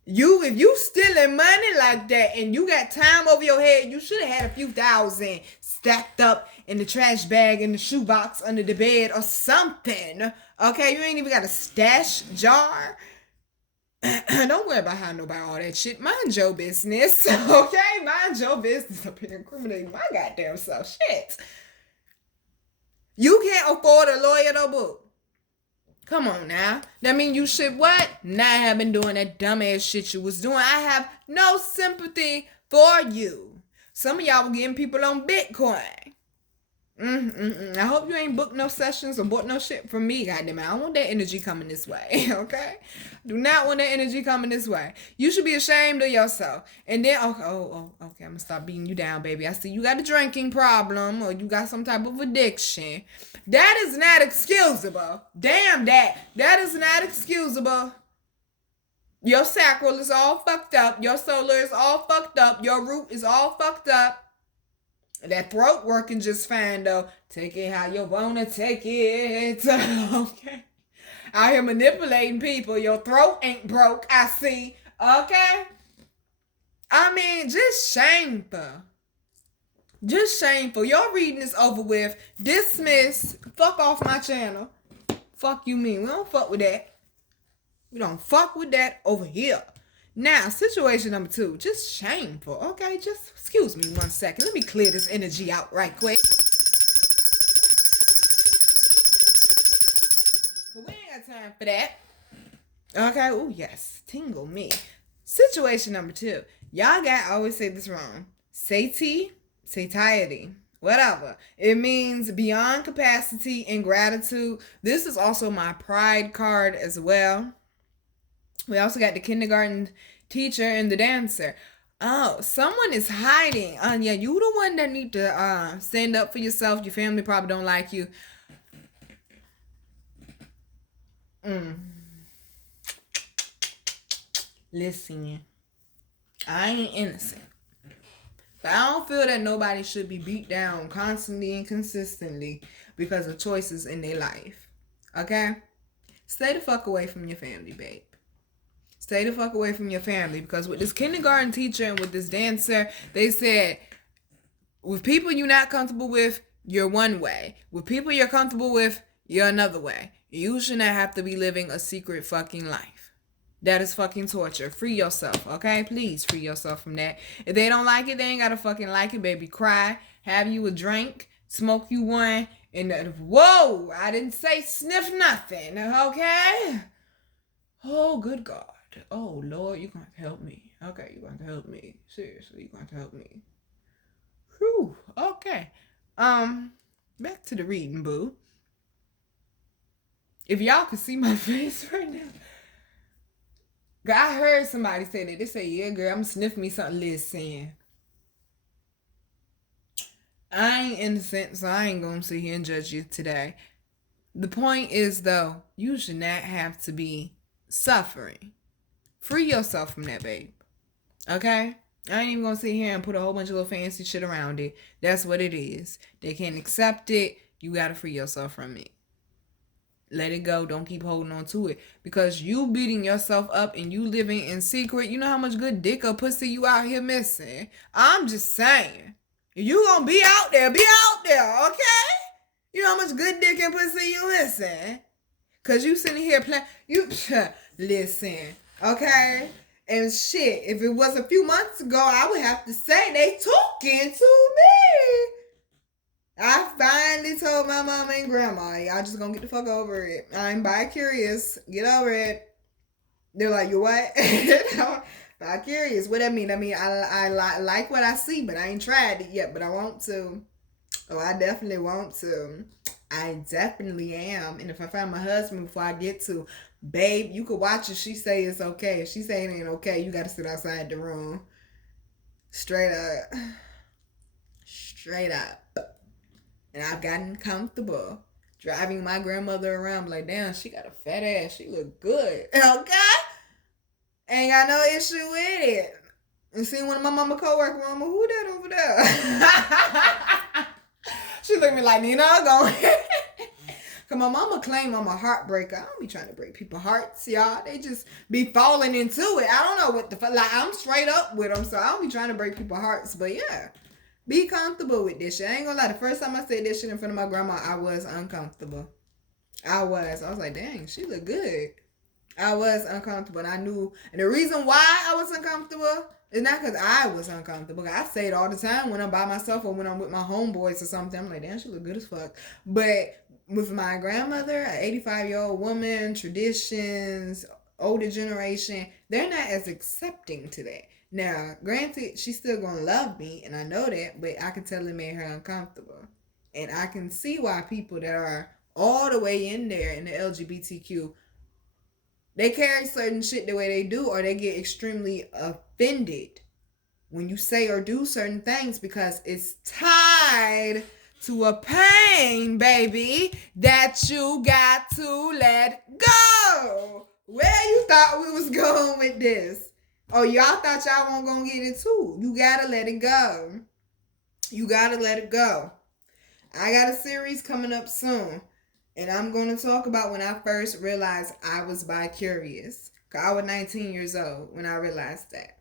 if you stealing money like that and you got time over your head, you should have had a few thousand stacked up in the trash bag, in the shoebox, under the bed or something. Okay, you ain't even got a stash jar. Don't worry about how nobody all that shit. Mind your business. Okay, mind your business. Up here incriminating my goddamn self. Shit. You can't afford a lawyer though, boo. Come on now. That mean you should what? Not have been doing that dumbass shit you was doing. I have no sympathy for you. Some of y'all were getting people on Bitcoin. I hope you ain't booked no sessions or bought no shit from me, goddamn it. I don't want that energy coming this way, okay? Do not want that energy coming this way. You should be ashamed of yourself. And then, okay, I'm gonna stop beating you down, baby. I see you got a drinking problem or you got some type of addiction. That is not excusable. Damn that. That is not excusable. Your sacral is all fucked up. Your solar is all fucked up. Your root is all fucked up. That throat working just fine though. Take it how you wanna take it. Okay. Out here manipulating people. Your throat ain't broke. I see. Okay. I mean, just shameful. Just shameful. Your reading is over with. Dismiss. Fuck off my channel. Fuck you mean. We don't fuck with that. We don't fuck with that over here. Now, situation number 2, just shameful, okay? Just, excuse me 1 second. Let me clear this energy out right quick. We ain't got time for that. Okay, oh yes, tingle me. Situation number 2. Y'all got, I always say this wrong. Satiety, whatever. It means beyond capacity and gratitude. This is also my pride card as well. We also got the kindergarten teacher and the dancer. Oh, someone is hiding. Yeah, you the one that need to stand up for yourself. Your family probably don't like you. Listen, I ain't innocent. But I don't feel that nobody should be beat down constantly and consistently because of choices in their life. Okay? Stay the fuck away from your family, babe. Stay the fuck away from your family, because with this kindergarten teacher and with this dancer, they said, with people you're not comfortable with, you're one way. With people you're comfortable with, you're another way. You should not have to be living a secret fucking life. That is fucking torture. Free yourself, okay? Please free yourself from that. If they don't like it, they ain't gotta fucking like it, baby. Cry, have you a drink, smoke you one, and whoa, I didn't say sniff nothing, okay? Oh, good God. Oh, Lord, you're going to help me. Okay, you're going to help me. Seriously, you're going to help me. Whew, okay. Back to the reading, boo. If y'all could see my face right now. I heard somebody say that. They say, yeah, girl, I'm going to sniff me something. Listen. I ain't innocent, so I ain't going to sit here and judge you today. The point is, though, you should not have to be suffering. Free yourself from that, babe. Okay? I ain't even gonna sit here and put a whole bunch of little fancy shit around it. That's what it is. They can't accept it. You gotta free yourself from it. Let it go. Don't keep holding on to it. Because you beating yourself up and you living in secret, you know how much good dick or pussy you out here missing. I'm just saying. If you gonna be out there, okay? You know how much good dick and pussy you missing. Because you sitting here playing. Listen, okay? And shit, if it was a few months ago, I would have to say they talking to me. I finally told my mama and grandma, y'all just gonna get the fuck over it. I'm bi-curious. Get over it. They're like, you what? Bi-curious. What that mean? I mean, I like what I see, but I ain't tried it yet, but I want to. Oh, I definitely want to. I definitely am. And if I find my husband before I get to, babe, you could watch it. She say it's okay. If she say it ain't okay, you gotta sit outside the room. Straight up. Straight up. And I've gotten comfortable driving my grandmother around. Like, damn, she got a fat ass. She look good. Okay? Ain't got no issue with it. And see one of my mama co-worker, mama, who that over there? She looked at me like, Nina, go ahead. Cause my mama claim I'm a heartbreaker. I don't be trying to break people's hearts, y'all. They just be falling into it. I don't know what the fuck. Like, I'm straight up with them, so I don't be trying to break people's hearts. But yeah. Be comfortable with this shit. I ain't gonna lie. The first time I said this shit in front of my grandma, I was uncomfortable. I was like, dang, she look good. I was uncomfortable. And I knew. And the reason why I was uncomfortable is not because I was uncomfortable. I say it all the time when I'm by myself or when I'm with my homeboys or something. I'm like, damn, she look good as fuck. But with my grandmother, an 85-year-old woman, traditions, older generation, they're not as accepting to that. Now, granted, she's still going to love me, and I know that, but I can tell it made her uncomfortable. And I can see why people that are all the way in there in the LGBTQ, they carry certain shit the way they do, or they get extremely offended when you say or do certain things because it's tied to a pain, baby, that you got to let go. Where you thought we was going with this? Oh, y'all thought y'all weren't going to get it too. You got to let it go. You got to let it go. I got a series coming up soon. And I'm going to talk about when I first realized I was bi-curious. Because I was 19 years old when I realized that.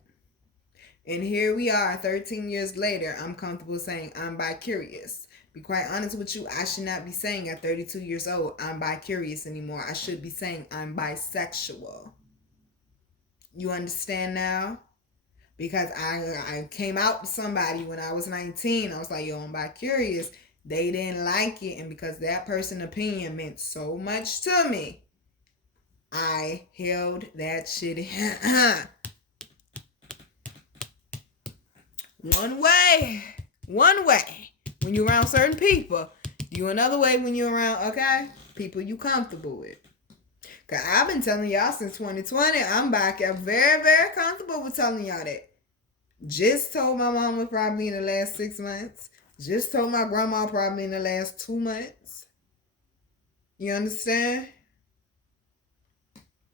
And here we are, 13 years later, I'm comfortable saying I'm bi-curious. Be quite honest with you, I should not be saying at 32 years old I'm bi-curious anymore. I should be saying I'm bisexual. You understand now? Because I came out to somebody when I was 19. I was like, yo, I'm bi-curious. They didn't like it. And because that person's opinion meant so much to me, I held that shit in. One way. When you're around certain people. You another way when you're around, okay? People you comfortable with. Because I've been telling y'all since 2020, I'm back. I'm very, very comfortable with telling y'all that. Just told my mama probably in the last 6 months. Just told my grandma probably in the last 2 months. You understand?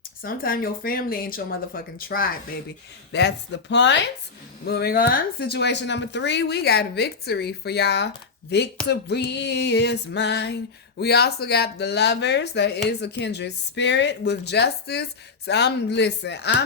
Sometimes your family ain't your motherfucking tribe, baby. That's the point. Moving on. Situation number 3. We got victory for y'all. Victory is mine. We also got the lovers. There is a kindred spirit with justice. So I'm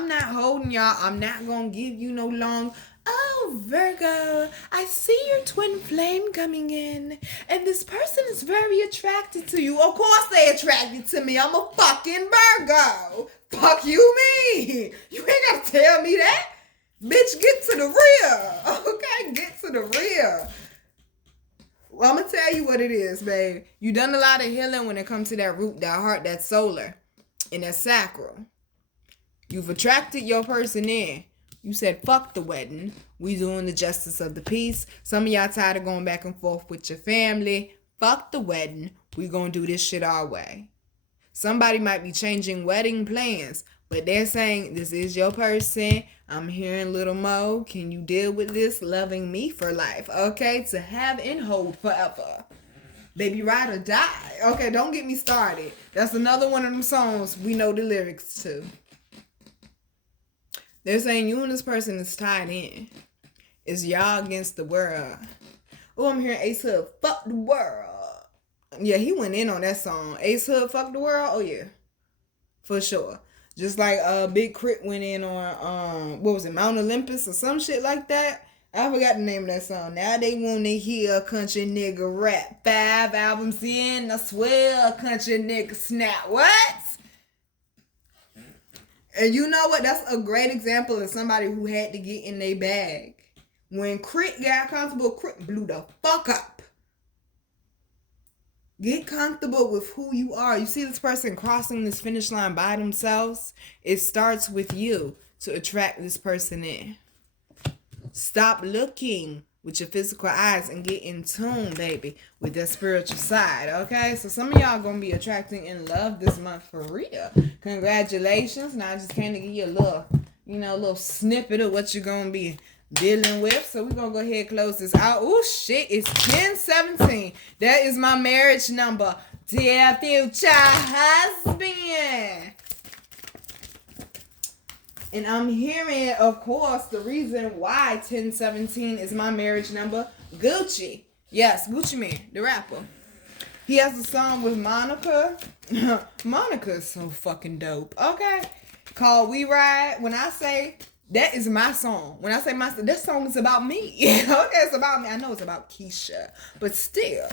not holding y'all. I'm not going to give you no long. Oh, Virgo, I see your twin flame coming in. And this person is very attracted to you. Of course they attracted to me. I'm a fucking Virgo. Fuck you mean? You ain't got to tell me that. Bitch, get to the real. Okay, get to the real. Well, I'm going to tell you what it is, babe. You done a lot of healing when it comes to that root, that heart, that solar, and that sacral. You've attracted your person in. You said, fuck the wedding. We doing the justice of the peace. Some of y'all tired of going back and forth with your family. Fuck the wedding. We gonna do this shit our way. Somebody might be changing wedding plans, but they're saying, this is your person. I'm hearing little Mo. Can you deal with this? Loving me for life. Okay? To have and hold forever. Baby, ride or die. Okay, don't get me started. That's another one of them songs we know the lyrics to. They're saying you and this person is tied in. It's y'all against the world. Oh, I'm hearing Ace Hood, fuck the world. Yeah, he went in on that song. Ace Hood, fuck the world. Oh yeah, for sure. Just like Big Crit went in on what was it, Mount Olympus or some shit like that. I forgot the name of that song. Now they want to hear a country nigga rap. 5 albums in, I swear a country nigga snap. What? And you know what? That's a great example of somebody who had to get in their bag. When Crit got comfortable, Crit blew the fuck up. Get comfortable with who you are. You see this person crossing this finish line by themselves? It starts with you to attract this person in. Stop looking with your physical eyes and get in tune, baby, with that spiritual side, okay? So some of y'all gonna be attracting in love this month for real. Congratulations. Now I just came to give you a little, a little snippet of what you're gonna be dealing with. So we're gonna go ahead and close this out. Oh shit, it's 1017. That is my marriage number. Dear future husband. And I'm hearing, of course, the reason why 1017 is my marriage number. Gucci. Yes, Gucci Mane, the rapper. He has a song with Monica. Monica is so fucking dope. Okay. Called We Ride. When I say that is my song. When I say my song, this song is about me. Okay, it's about me. I know it's about Keisha. But still,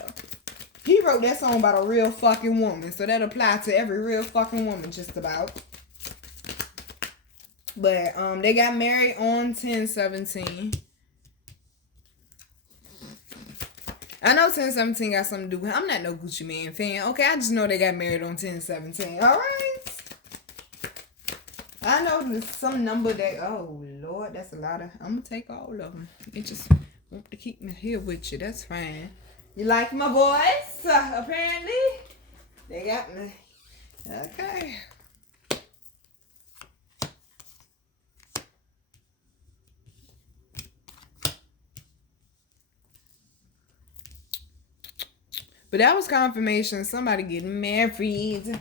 he wrote that song about a real fucking woman. So that applies to every real fucking woman just about. But they got married on 10/17. I know 10/17 got something to do with. I'm not no Gucci Mane fan. Okay, I just know they got married on 10/17. All right. I know there's some number that. Oh Lord, that's a lot of. I'm gonna take all of them. It just want to keep me here with you. That's fine. You like my voice? Apparently, they got me. Okay. But that was confirmation. Somebody getting married.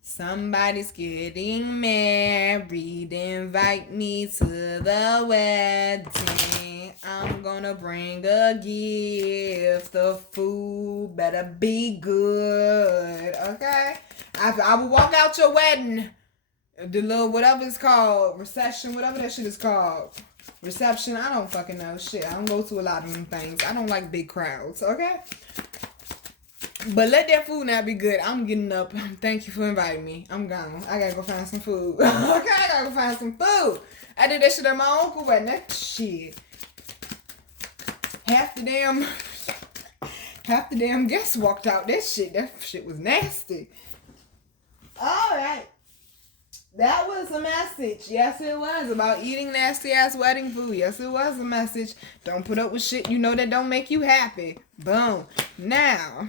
Somebody's getting married. Invite me to the wedding. I'm gonna bring a gift. The food better be good. Okay? I will walk out your wedding. The little whatever it's called. Reception. Whatever that shit is called. Reception. I don't fucking know. Shit. I don't go to a lot of them things. I don't like big crowds. Okay? But let that food not be good. I'm getting up. Thank you for inviting me. I'm gone. I gotta go find some food. Okay, I gotta go find some food. I did that shit at my uncle wedding. That shit. Half the damn guests walked out. That shit was nasty. Alright. That was a message. Yes, it was. About eating nasty ass wedding food. Yes, it was a message. Don't put up with shit you know that don't make you happy. Boom. Now.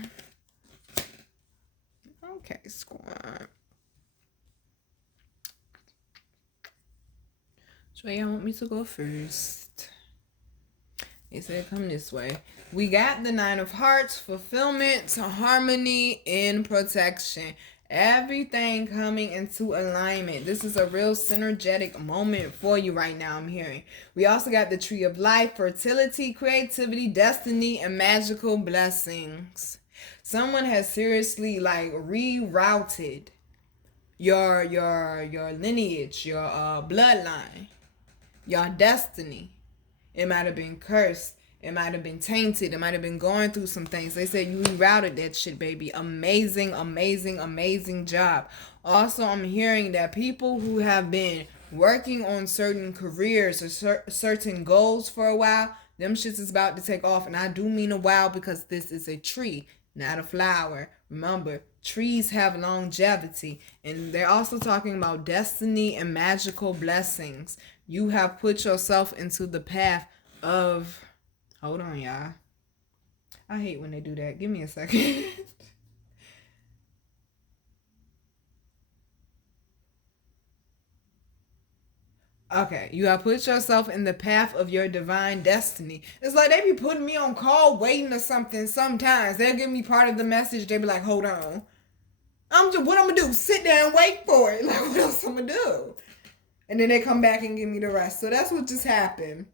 Okay, squad. So y'all want me to go first? They said come this way. We got the 9 of Hearts, fulfillment, harmony, and protection. Everything coming into alignment. This is a real synergetic moment for you right now, I'm hearing. We also got the Tree of Life, fertility, creativity, destiny, and magical blessings. Someone has seriously rerouted your lineage, your bloodline, your destiny. It might have been cursed. It might have been tainted. It might have been going through some things. They said you rerouted that shit, baby. Amazing, amazing, amazing job. Also, I'm hearing that people who have been working on certain careers or certain goals for a while, them shits is about to take off. And I do mean a while because this is a tree, not a flower. Remember, trees have longevity. And they're also talking about destiny and magical blessings. You have put yourself into the path of... Hold on, y'all. I hate when they do that. Give me a second. Okay, you have put yourself in the path of your divine destiny. It's like they be putting me on call waiting or something sometimes. They'll give me part of the message. They be like, hold on. What I'm going to do? Sit there and wait for it. Like, what else I'm going to do? And then they come back and give me the rest. So that's what just happened.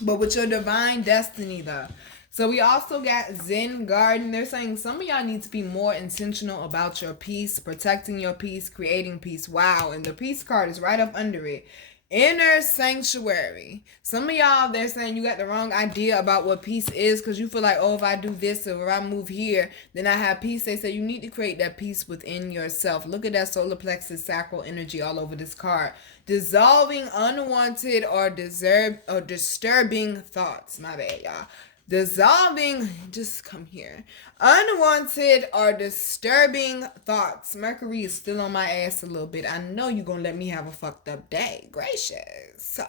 But with your divine destiny, though. So we also got Zen Garden. They're saying some of y'all need to be more intentional about your peace, protecting your peace, creating peace. Wow. And the peace card is right up under it. Inner sanctuary. Some of y'all, they're saying you got the wrong idea about what peace is because you feel like, oh, if I do this or if I move here, then I have peace. They say you need to create that peace within yourself. Look at that solar plexus sacral energy all over this card. Dissolving unwanted or disturbing thoughts. My bad, y'all. Dissolving, just come here. Unwanted or disturbing thoughts. Mercury is still on my ass a little bit. I know you're going to let me have a fucked up day. Gracious.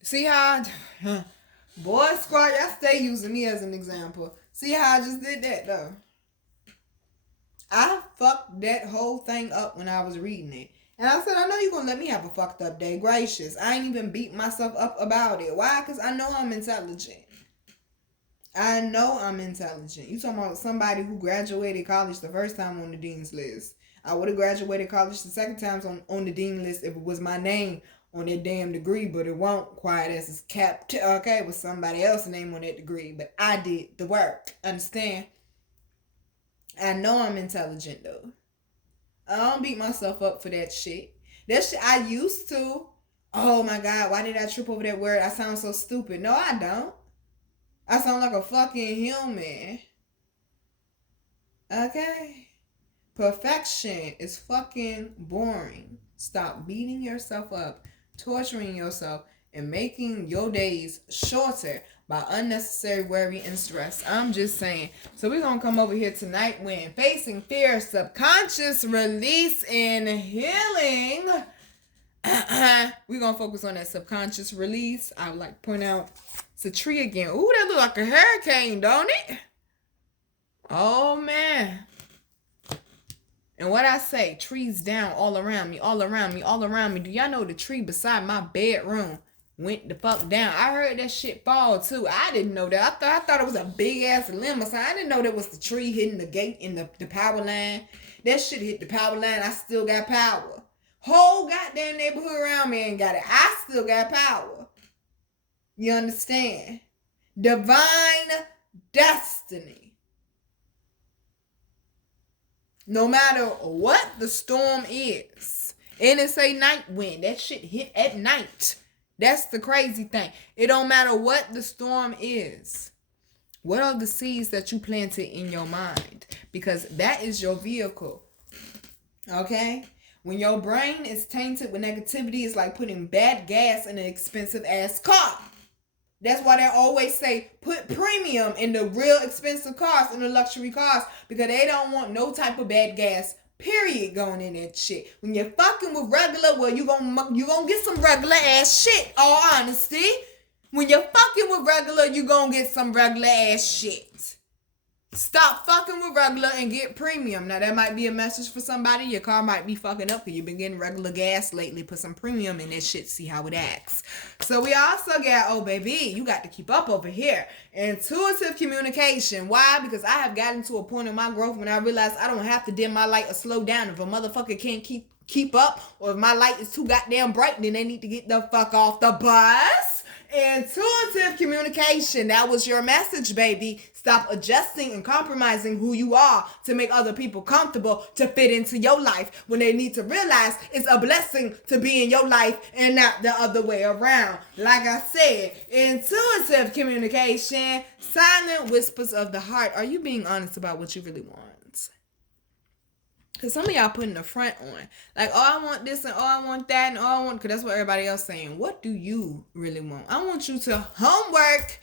See how boy squad, y'all stay using me as an example. See how I just did that though? I fucked that whole thing up when I was reading it. And I said, I know you're going to let me have a fucked up day. Gracious. I ain't even beat myself up about it. Why? Because I know I'm intelligent. I know I'm intelligent. You talking about somebody who graduated college the first time on the dean's list. I would have graduated college the second time on the dean list if it was my name on that damn degree, but it won't. Quiet as it's kept. Okay, with somebody else's name on that degree. But I did the work. Understand? I know I'm intelligent though. I don't beat myself up for that shit. That shit I used to. Oh my God, why did I trip over that word? I sound so stupid. No, I don't. I sound like a fucking human. Okay? Perfection is fucking boring. Stop beating yourself up, torturing yourself, and making your days shorter by unnecessary worry and stress. I'm just saying. So we're going to come over here tonight when facing fear, subconscious release and healing. We're going to focus on that subconscious release. I would like to point out it's a tree again. Ooh, that look like a hurricane, don't it? Oh, man. And what I say, trees down all around me, all around me, all around me. Do y'all know the tree beside my bedroom went the fuck down? I heard that shit fall too. I didn't know that. I thought it was a big ass limb or something. I didn't know that was the tree hitting the gate in the power line. That shit hit the power line. I still got power. Whole goddamn neighborhood around me ain't got it. I still got power. You understand? Divine destiny. No matter what the storm is. And it's a night wind. That shit hit at night. That's the crazy thing. It don't matter what the storm is. What are the seeds that you planted in your mind? Because that is your vehicle. Okay? When your brain is tainted with negativity, it's like putting bad gas in an expensive ass car. That's why they always say put premium in the real expensive cars, in the luxury cars, because they don't want no type of bad gas, period, going in that shit. When you're fucking with regular, well, you gonna get some regular ass shit, all honesty. When you're fucking with regular, you gonna get some regular ass shit. Stop fucking with regular and get premium. Now, that might be a message for somebody. Your car might be fucking up because you've been getting regular gas lately. Put some premium in that shit. See how it acts. So, we also got, oh, baby, you got to keep up over here. Intuitive communication. Why? Because I have gotten to a point in my growth when I realized I don't have to dim my light or slow down. If a motherfucker can't keep up, or if my light is too goddamn bright, then they need to get the fuck off the bus. Intuitive communication. That was your message, baby. Stop adjusting and compromising who you are to make other people comfortable to fit into your life when they need to realize it's a blessing to be in your life and not the other way around. Like I said, intuitive communication, silent whispers of the heart. Are you being honest about what you really want? Because some of y'all putting the front on. Like, oh, I want this and oh, I want that and oh, I want... Because that's what everybody else saying. What do you really want? I want you to homework.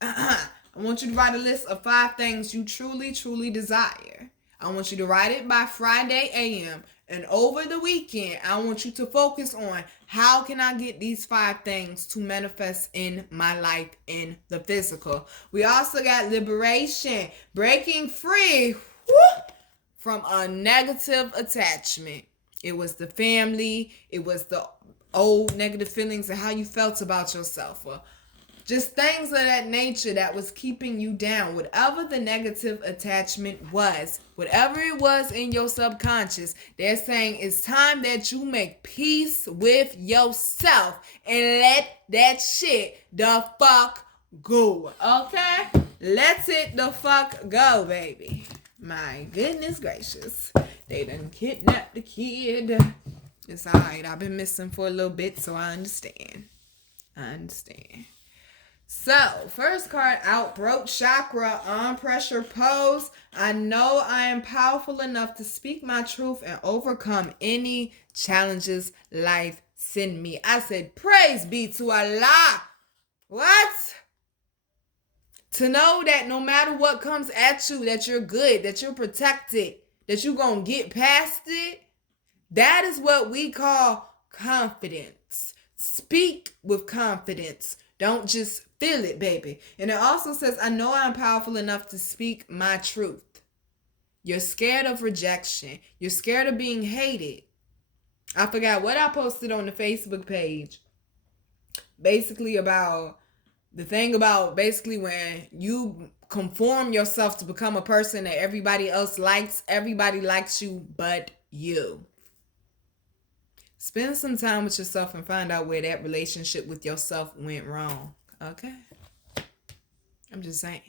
I want you to write a list of 5 things you truly, truly desire. I want you to write it by Friday a.m. And over the weekend, I want you to focus on how can I get these 5 things to manifest in my life in the physical. We also got liberation. Breaking free. Woo! From a negative attachment. It was the family. It was the old negative feelings and how you felt about yourself. Or Just things of that nature that was keeping you down. Whatever the negative attachment was, whatever it was in your subconscious, they're saying it's time that you make peace with yourself and let that shit the fuck go. Okay? Let it the fuck go, baby. My goodness gracious. They done kidnapped the kid. It's alright. I've been missing for a little bit, so I understand. So, first card out, throat chakra, on pressure pose. I know I am powerful enough to speak my truth and overcome any challenges life send me. I said, praise be to Allah. What? To know that no matter what comes at you, that you're good, that you're protected, that you're going to get past it. That is what we call confidence. Speak with confidence. Don't just feel it, baby. And it also says, I know I'm powerful enough to speak my truth. You're scared of rejection. You're scared of being hated. I forgot what I posted on the Facebook page. Basically about the thing about basically when you conform yourself to become a person that everybody else likes. Everybody likes you but you. Spend some time with yourself and find out where that relationship with yourself went wrong. Okay? I'm just saying.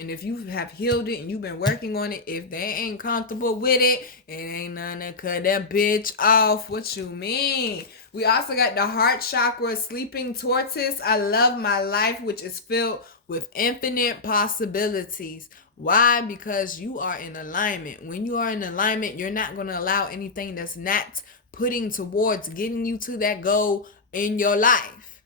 And if you have healed it and you've been working on it, if they ain't comfortable with it, it ain't none to cut that bitch off. What you mean? We also got the heart chakra, sleeping tortoise. I love my life, which is filled with infinite possibilities. Why? Because you are in alignment. When you are in alignment, you're not going to allow anything that's not putting towards getting you to that goal in your life.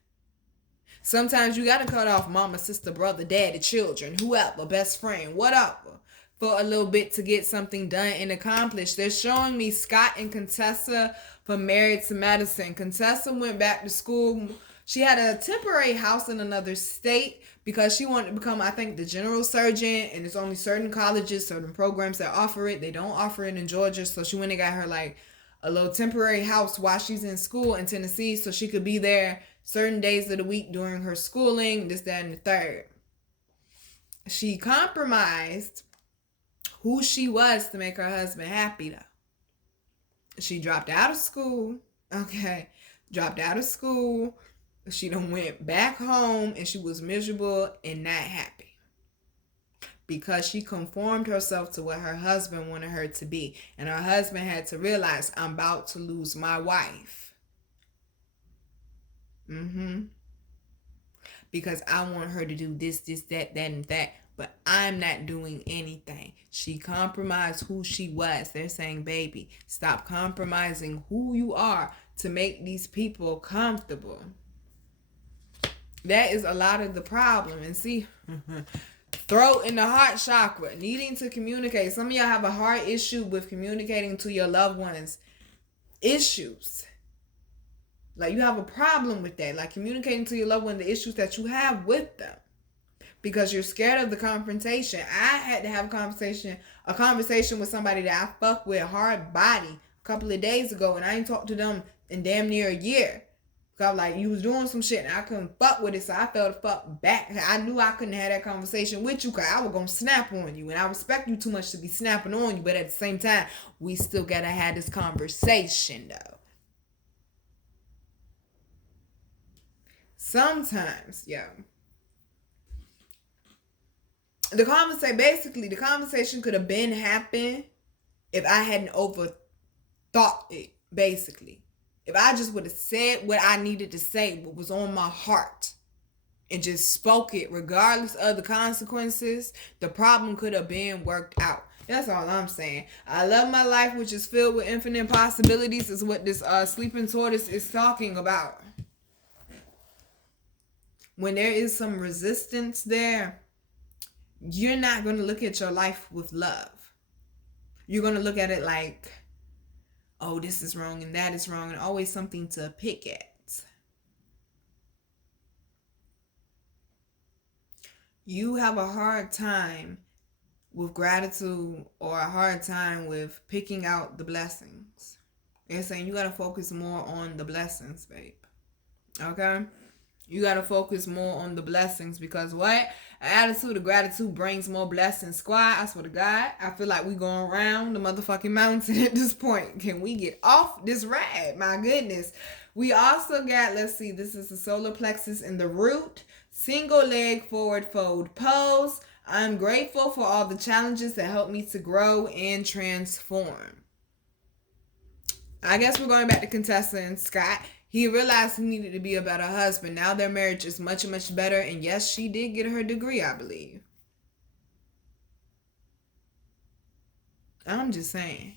Sometimes you got to cut off mama, sister, brother, daddy, children, whoever, best friend, whatever, for a little bit to get something done and accomplished. They're showing me Scott and Contessa from Married to Medicine. Contessa went back to school. She had a temporary house in another state because she wanted to become, I think, the general surgeon. And there's only certain colleges, certain programs that offer it. They don't offer it in Georgia. So she went and got her like a little temporary house while she's in school in Tennessee so she could be there certain days of the week during her schooling, this, that, and the third. She compromised who she was to make her husband happy, though. She dropped out of school. Okay. Dropped out of school. She done went back home and she was miserable and not happy. Because she conformed herself to what her husband wanted her to be. And her husband had to realize, I'm about to lose my wife. Because I want her to do this, that, and that. But I'm not doing anything. She compromised who she was. They're saying, baby, stop compromising who you are to make these people comfortable. That is a lot of the problem. And see, throat and the heart chakra, needing to communicate. Some of y'all have a hard issue with communicating to your loved ones. Issues. Like you have a problem with that. Like communicating to your loved one the issues that you have with them. Because you're scared of the confrontation. I had to have a conversation with somebody that I fuck with hard body a couple of days ago. And I ain't talked to them in damn near a year. Because I was like, you was doing some shit and I couldn't fuck with it. So I felt the fuck back. I knew I couldn't have that conversation with you because I was going to snap on you. And I respect you too much to be snapping on you. But at the same time, we still got to have this conversation though. Sometimes, the conversation could have been happened if I hadn't overthought it, basically. If I just would have said what I needed to say, what was on my heart, and just spoke it regardless of the consequences, the problem could have been worked out. That's all I'm saying. I love my life, which is filled with infinite possibilities, is what this sleeping tortoise is talking about. When there is some resistance there, you're not going to look at your life with love. You're going to look at it like, oh, this is wrong and that is wrong, and always something to pick at. You have a hard time with gratitude or a hard time with picking out the blessings. They're saying you got to focus more on the blessings, babe. Okay? You got to focus more on the blessings, because what? An attitude of gratitude brings more blessings. Squad, I swear to God, I feel like we going around the motherfucking mountain at this point. Can we get off this ride? My goodness. We also got, let's see, this is the solar plexus in the root. Single leg forward fold pose. I'm grateful for all the challenges that help me to grow and transform. I guess we're going back to contestant Scott. He realized he needed to be a better husband. Now their marriage is much, much better. And yes, she did get her degree, I believe. I'm just saying.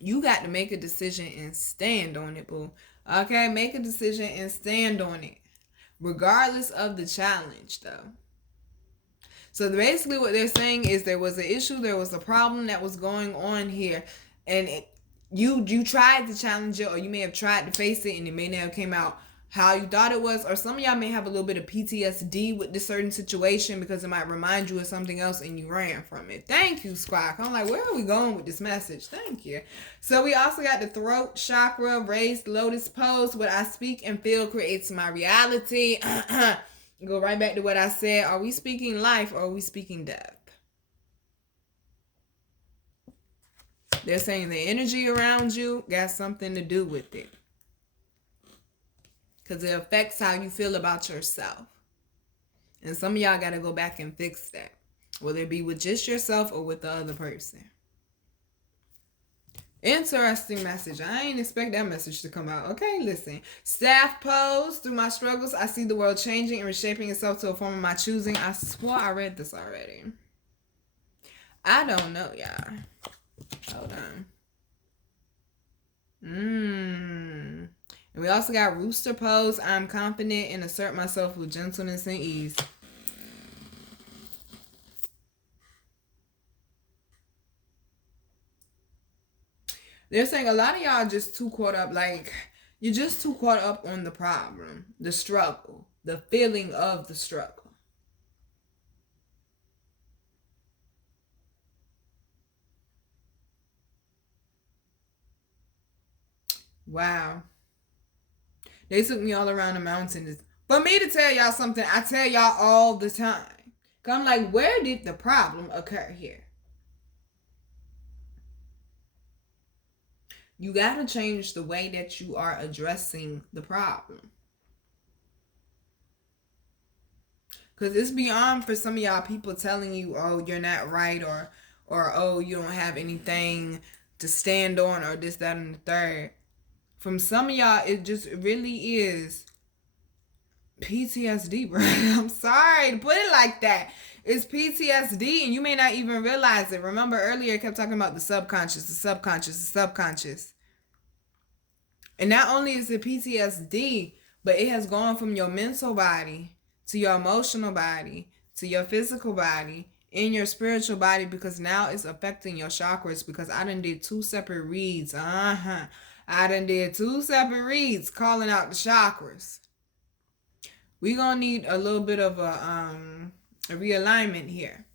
You got to make a decision and stand on it, boo. Okay? Make a decision and stand on it. Regardless of the challenge, though. So basically what they're saying is there was an issue, there was a problem that was going on here. And you tried to challenge it, or you may have tried to face it, and it may not have came out how you thought it was. Or some of y'all may have a little bit of PTSD with this certain situation, because it might remind you of something else and you ran from it. Thank you, Squawk. I'm like, where are we going with this message? Thank you. So we also got the throat chakra, raised lotus pose. What I speak and feel creates my reality. Go right back to what I said. Are we speaking life, or are we speaking death? They're saying the energy around you got something to do with it, because it affects how you feel about yourself. And some of y'all got to go back and fix that, whether it be with just yourself or with the other person. Interesting message. I ain't expect that message to come out. Okay, listen. Staff pose. Through my struggles, I see the world changing and reshaping itself to a form of my choosing. I swore I read this already. I don't know, y'all. Hold on. And we also got rooster pose. I'm confident and assert myself with gentleness and ease. They're saying a lot of y'all just too caught up, like, you're just too caught up on the problem, the struggle, the feeling of the struggle. Wow. They took me all around the mountains. For me to tell y'all something, I tell y'all all the time. Cause I'm like, where did the problem occur here? You got to change the way that you are addressing the problem. Because it's beyond for some of y'all people telling you, oh, you're not right, or oh, you don't have anything to stand on, or this, that, and the third. From some of y'all, it just really is PTSD, bro. I'm sorry to put it like that. It's PTSD, and you may not even realize it. Remember earlier I kept talking about the subconscious, the subconscious, the subconscious. And not only is it PTSD, but it has gone from your mental body to your emotional body to your physical body in your spiritual body, because now it's affecting your chakras. Because I done did 2 separate reads. I done did 2 separate reads calling out the chakras. We're going to need a little bit of a realignment here.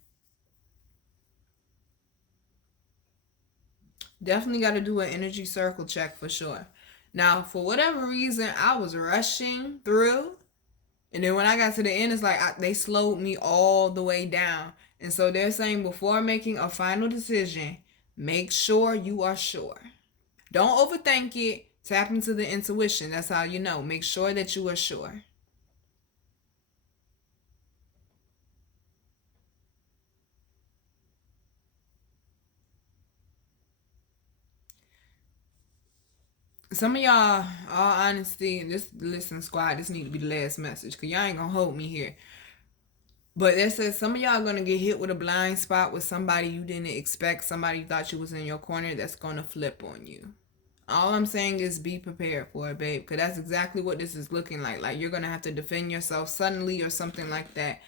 Definitely got to do an energy circle check for sure. Now, for whatever reason, I was rushing through. And then when I got to the end, it's like they slowed me all the way down. And so they're saying before making a final decision, make sure you are sure. Don't overthink it. Tap into the intuition. That's how you know. Make sure that you are sure. Some of y'all, all honesty, listen, squad, this need to be the last message, because y'all ain't going to hold me here. But it says some of y'all going to get hit with a blind spot with somebody you didn't expect, somebody you thought you was in your corner that's going to flip on you. All I'm saying is be prepared for it, babe, because that's exactly what this is looking like. Like, you're going to have to defend yourself suddenly or something like that.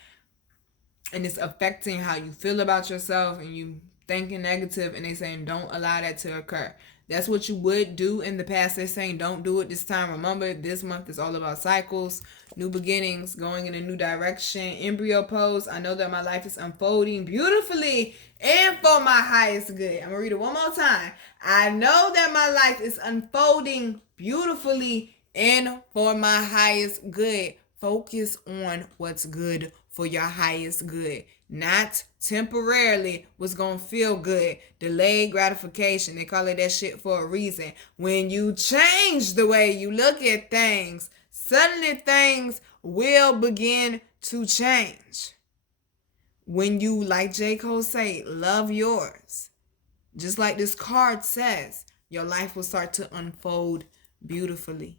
And it's affecting how you feel about yourself, and you thinking negative, and they saying don't allow that to occur. That's what you would do in the past. They're saying don't do it this time. Remember, this month is all about cycles, new beginnings, going in a new direction. Embryo pose. I know that my life is unfolding beautifully and for my highest good. I'm going to read it one more time. I know that my life is unfolding beautifully and for my highest good. Focus on what's good for your highest good, not temporarily what's gonna feel good. Delayed gratification, they call it that shit for a reason. When you change the way you look at things, suddenly things will begin to change. When you, like J. Cole say, love yours, just like this card says, your life will start to unfold beautifully.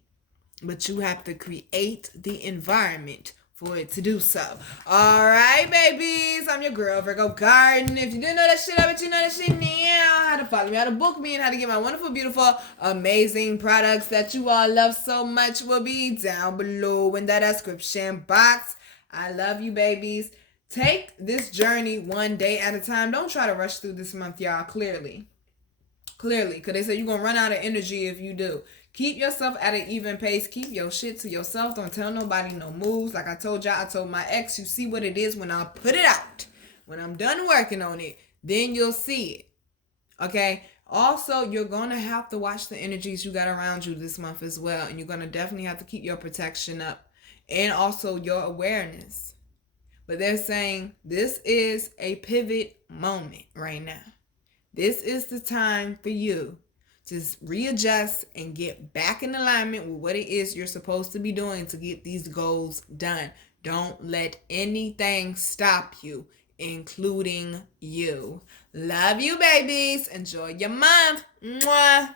But you have to create the environment for it to do so. All right, babies. I'm your girl, Virgo Garden. If you didn't know that shit, I bet you know that shit now. How to follow me, how to book me, and how to get my wonderful, beautiful, amazing products that you all love so much will be down below in the description box. I love you, babies. Take this journey one day at a time. Don't try to rush through this month, y'all, clearly. Because they say you're going to run out of energy if you do. Keep yourself at an even pace. Keep your shit to yourself. Don't tell nobody no moves. Like I told y'all, I told my ex, you see what it is when I put it out. When I'm done working on it, then you'll see it. Okay? Also, you're going to have to watch the energies you got around you this month as well. And you're going to definitely have to keep your protection up. And also your awareness. But they're saying this is a pivot moment right now. This is the time for you to readjust and get back in alignment with what it is you're supposed to be doing to get these goals done. Don't let anything stop you, including you. Love you, babies. Enjoy your month. Mwah.